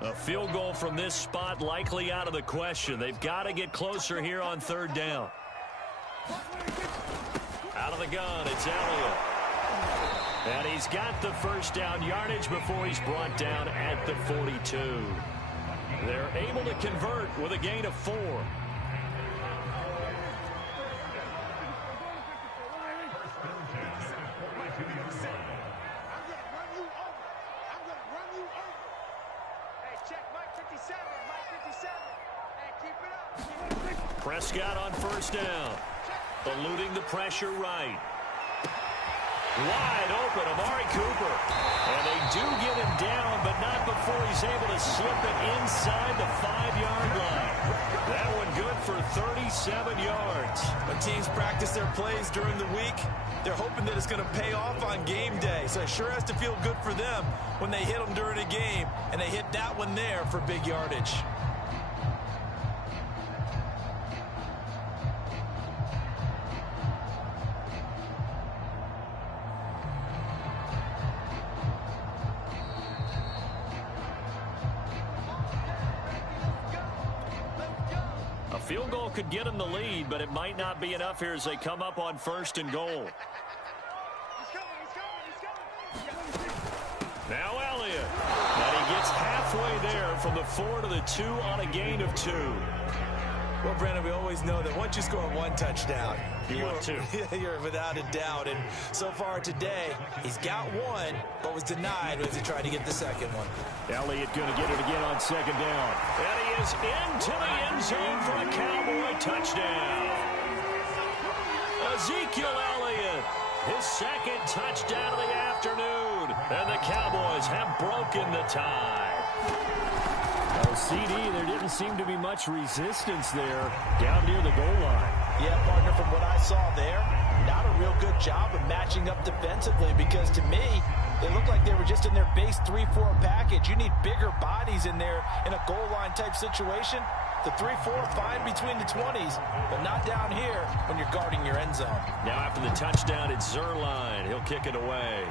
A field goal from this spot likely out of the question. They've got to get closer here on 3rd down. Out of the gun, it's Elliott. And he's got the first down yardage before he's brought down at the 42. They're able to convert with a gain of 4. Prescott on first down. Eluding the pressure right. Wide open, Amari Cooper. And they do get him down, but not before he's able to slip it inside the 5-yard line. That one good for 37 yards. When teams practice their plays during the week, they're hoping that it's going to pay off on game day. So it sure has to feel good for them when they hit them during a game, and they hit that one there for big yardage. Field goal could get him the lead, but it might not be enough here as they come up on 1st and goal. Now Elliott. And he gets halfway there from the 4 to the 2 on a gain of 2. Well, Brandon, we always know that once you score 1 touchdown, you're without a doubt. And so far today, he's got 1, but was denied as he tried to get the second one. Elliott going to get it again on 2nd down. And he is into the end zone for a Cowboy touchdown. Ezekiel Elliott, his 2nd touchdown of the afternoon. And the Cowboys have broken the tie. Oh, CD, there didn't seem to be much resistance there down near the goal line. Yeah, partner, from what I saw there, not a real good job of matching up defensively because to me, they looked like they were just in their base 3-4 package. You need bigger bodies in there in a goal line type situation. The 3-4 fine between the 20s, but not down here when you're guarding your end zone. Now after the touchdown, it's Zerline. He'll kick it away.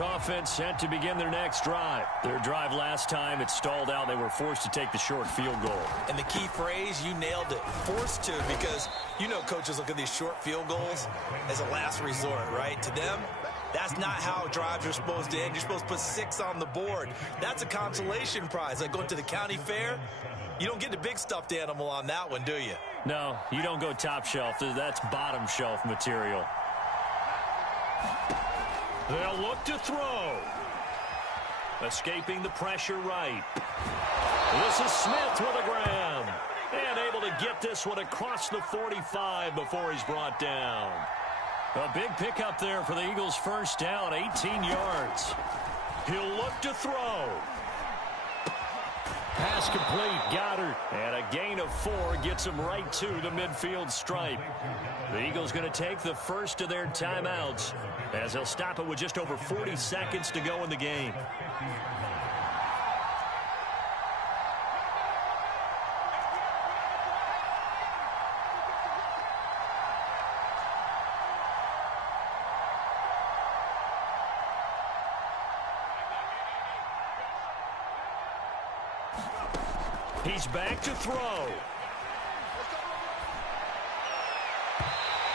Offense set to begin their next drive. Their drive last time, it stalled out. They were forced to take the short field goal. And the key phrase, you nailed it, forced to, because you know coaches look at these short field goals as a last resort, right? To them, that's not how drives are supposed to end. You're supposed to put 6 on the board. That's a consolation prize. Like going to the county fair, you don't get the big stuffed animal on that one, do you? No, you don't go top shelf. That's bottom shelf material. They'll look to throw. Escaping the pressure right. This is Smith with a grab. And able to get this one across the 45 before he's brought down. A big pickup there for the Eagles' first down, 18 yards. He'll look to throw. Pass complete. Goddard. And a gain of 4 gets him right to the midfield stripe. The Eagles going to take the first of their timeouts as they'll stop it with just over 40 seconds to go in the game. He's back to throw.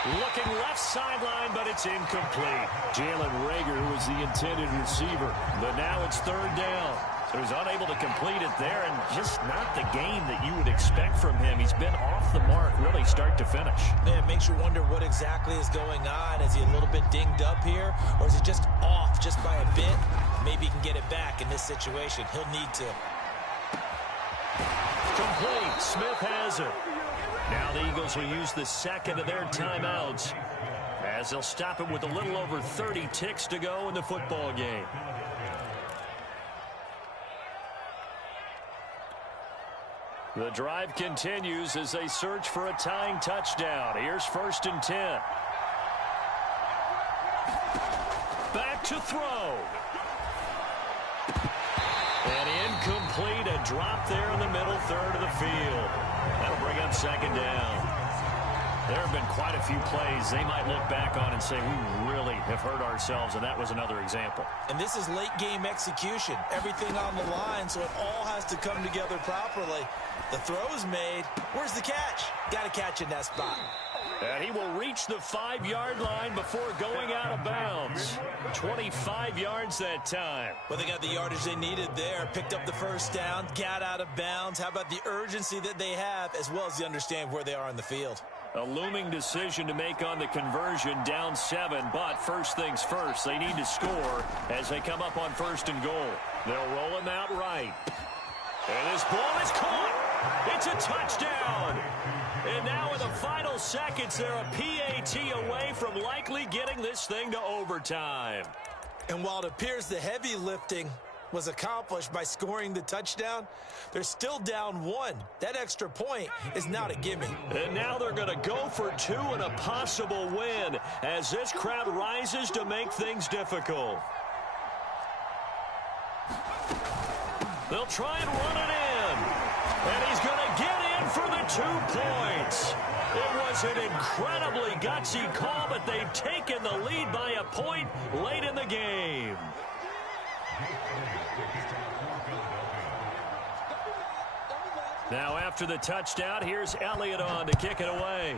Looking left sideline, but it's incomplete. Jalen Reagor was the intended receiver, but now it's third down. So he's unable to complete it there, and just not the game that you would expect from him. He's been off the mark really start to finish. Yeah, it makes you wonder what exactly is going on. Is he a little bit dinged up here, or is he just off just by a bit? Maybe he can get it back in this situation. He'll need to. Complete. Smith has it. Now the Eagles will use the second of their timeouts as they'll stop it with a little over 30 ticks to go in the football game. The drive continues as they search for a tying touchdown. Here's 1st and 10. Back to throw. And incomplete, a drop there in the middle third of the field. That'll bring up 2nd down. There have been quite a few plays they might look back on and say, we really have hurt ourselves, and that was another example. And this is late game execution. Everything on the line, so it all has to come together properly. The throw's made. Where's the catch? Got to catch in that spot. And he will reach the 5-yard line before going out of bounds. 25 yards that time. Well, they got the yardage they needed there. Picked up the first down, got out of bounds. How about the urgency that they have, as well as they understand where they are on the field? A looming decision to make on the conversion, down 7. But first things first, they need to score as they come up on 1st and goal. They'll roll him out right. And this ball is caught. It's a touchdown. And now in the final seconds, they're a PAT away from likely getting this thing to overtime. And while it appears the heavy lifting was accomplished by scoring the touchdown, they're still down 1. That extra point is not a gimme. And now they're going to go for 2 and a possible win as this crowd rises to make things difficult. They'll try and run it in. And he's going to get in for the 2 points. It was an incredibly gutsy call, but they've taken the lead by a point late in the game. Now after the touchdown, here's Elliott on to kick it away.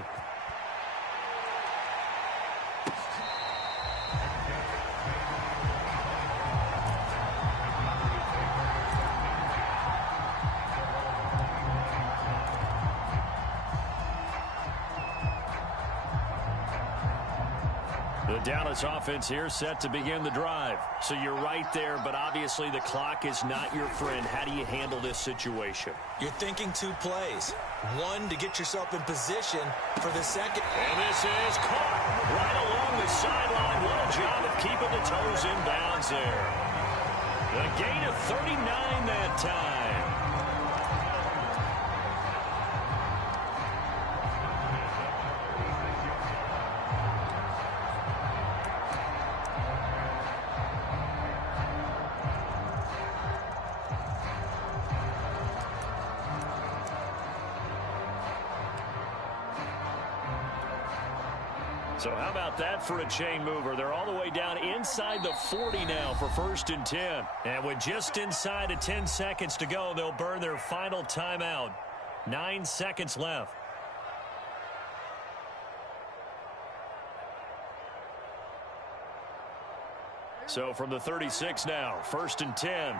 The Dallas offense here set to begin the drive. So you're right there, but obviously the clock is not your friend. How do you handle this situation? You're thinking 2 plays. 1 to get yourself in position for the second. And this is caught right along the sideline. What a job of keeping the toes in bounds there. The gain of 39 that time. So how about that for a chain mover? They're all the way down inside the 40 now for 1st and 10. And with just inside of 10 seconds to go, they'll burn their final timeout. 9 seconds left. So from the 36 now, 1st and 10.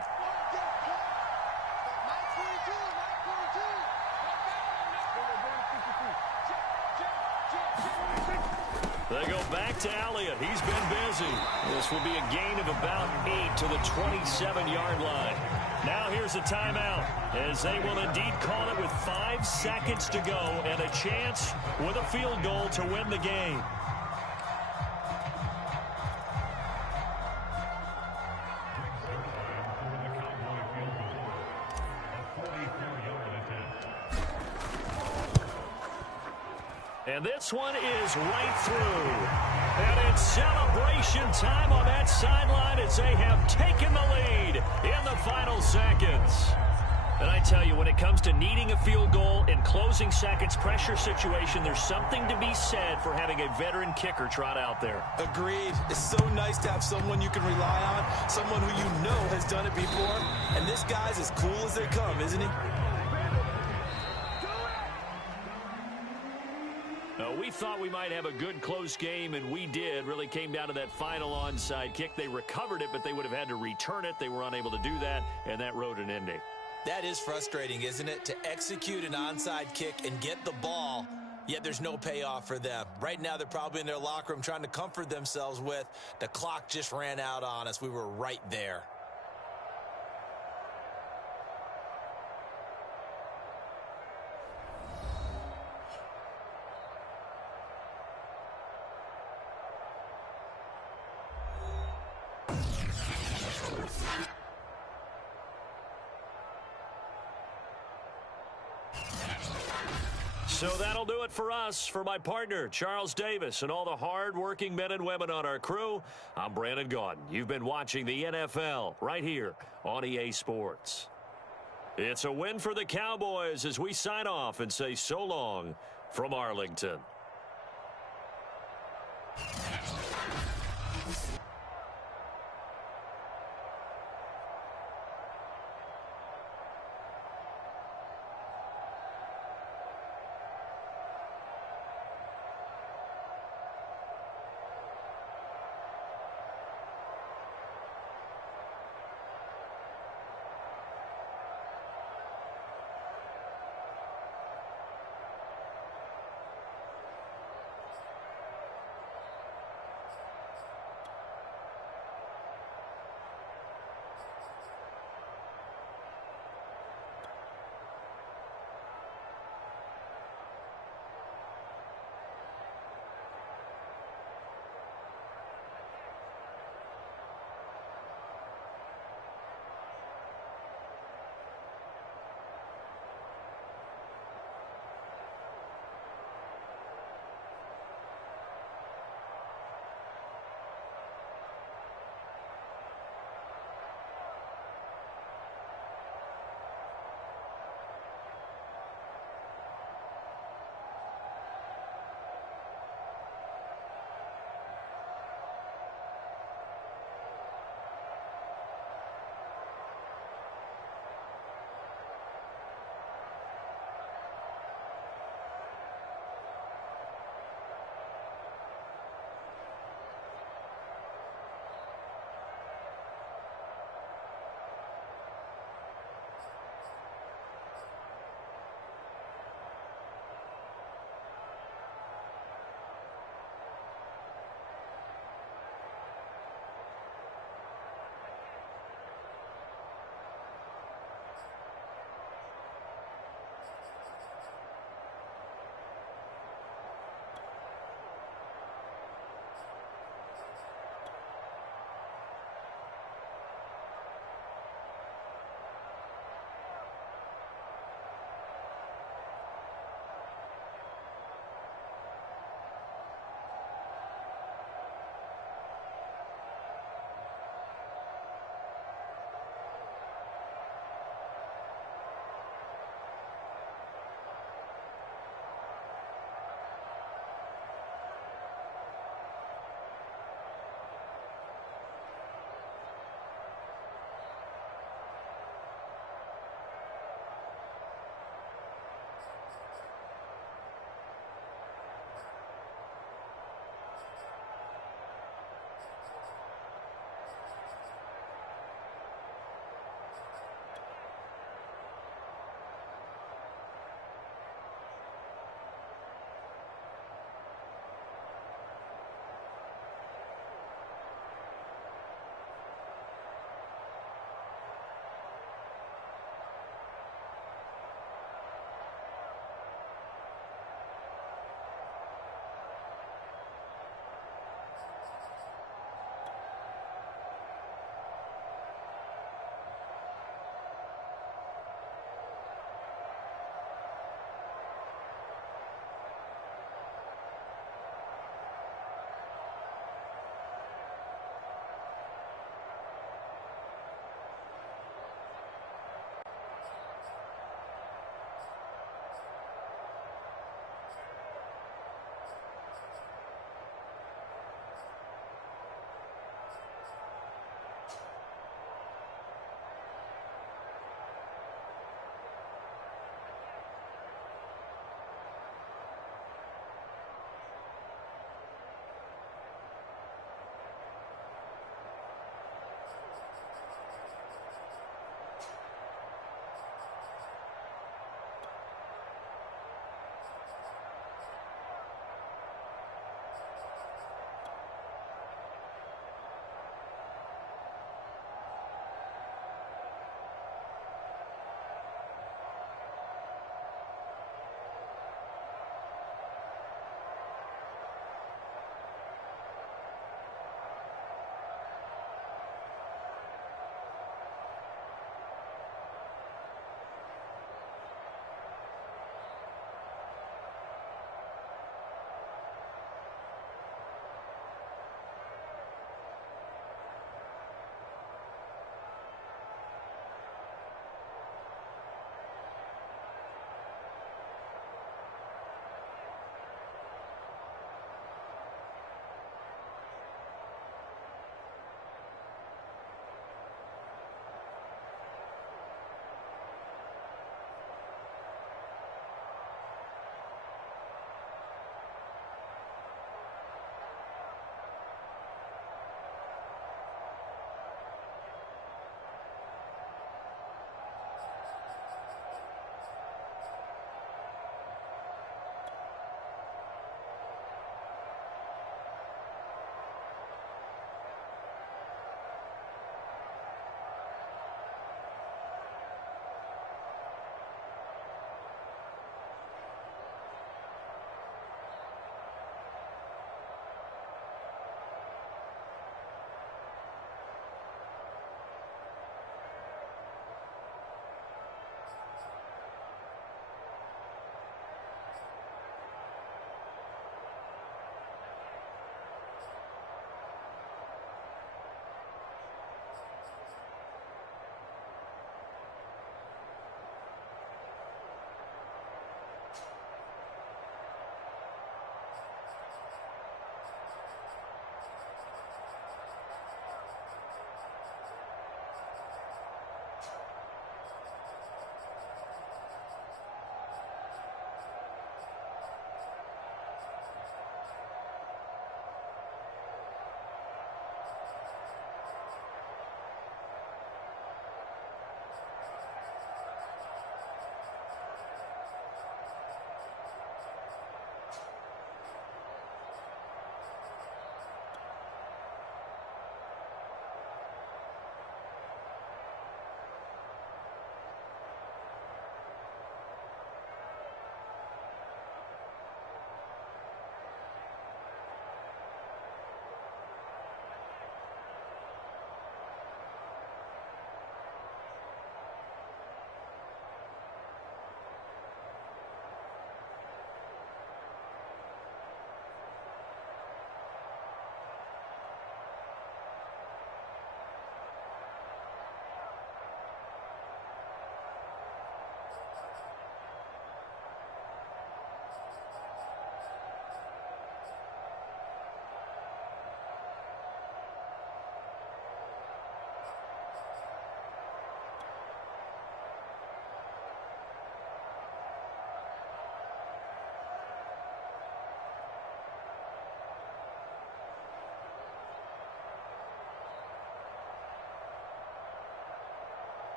They go back to Elliott. He's been busy. This will be a gain of about 8 to the 27-yard line. Now here's a timeout as they will indeed call it with 5 seconds to go and a chance with a field goal to win the game. And this one is right through. And it's celebration time on that sideline as they have taken the lead in the final seconds. And I tell you, when it comes to needing a field goal in closing seconds pressure situation, there's something to be said for having a veteran kicker trot out there. Agreed. It's so nice to have someone you can rely on, someone who you know has done it before. And this guy's as cool as they come, isn't he? We thought we might have a good close game, and we did. Really came down to that final onside kick. They recovered it, but they would have had to return it. They were unable to do that, and that wrote an ending. That is frustrating, isn't it? To execute an onside kick and get the ball, yet there's no payoff for them. Right now, they're probably in their locker room trying to comfort themselves with, the clock just ran out on us. We were right there. So that'll do it for us. For my partner, Charles Davis, and all the hard-working men and women on our crew, I'm Brandon Gaudin. You've been watching the NFL right here on EA Sports. It's a win for the Cowboys as we sign off and say so long from Arlington.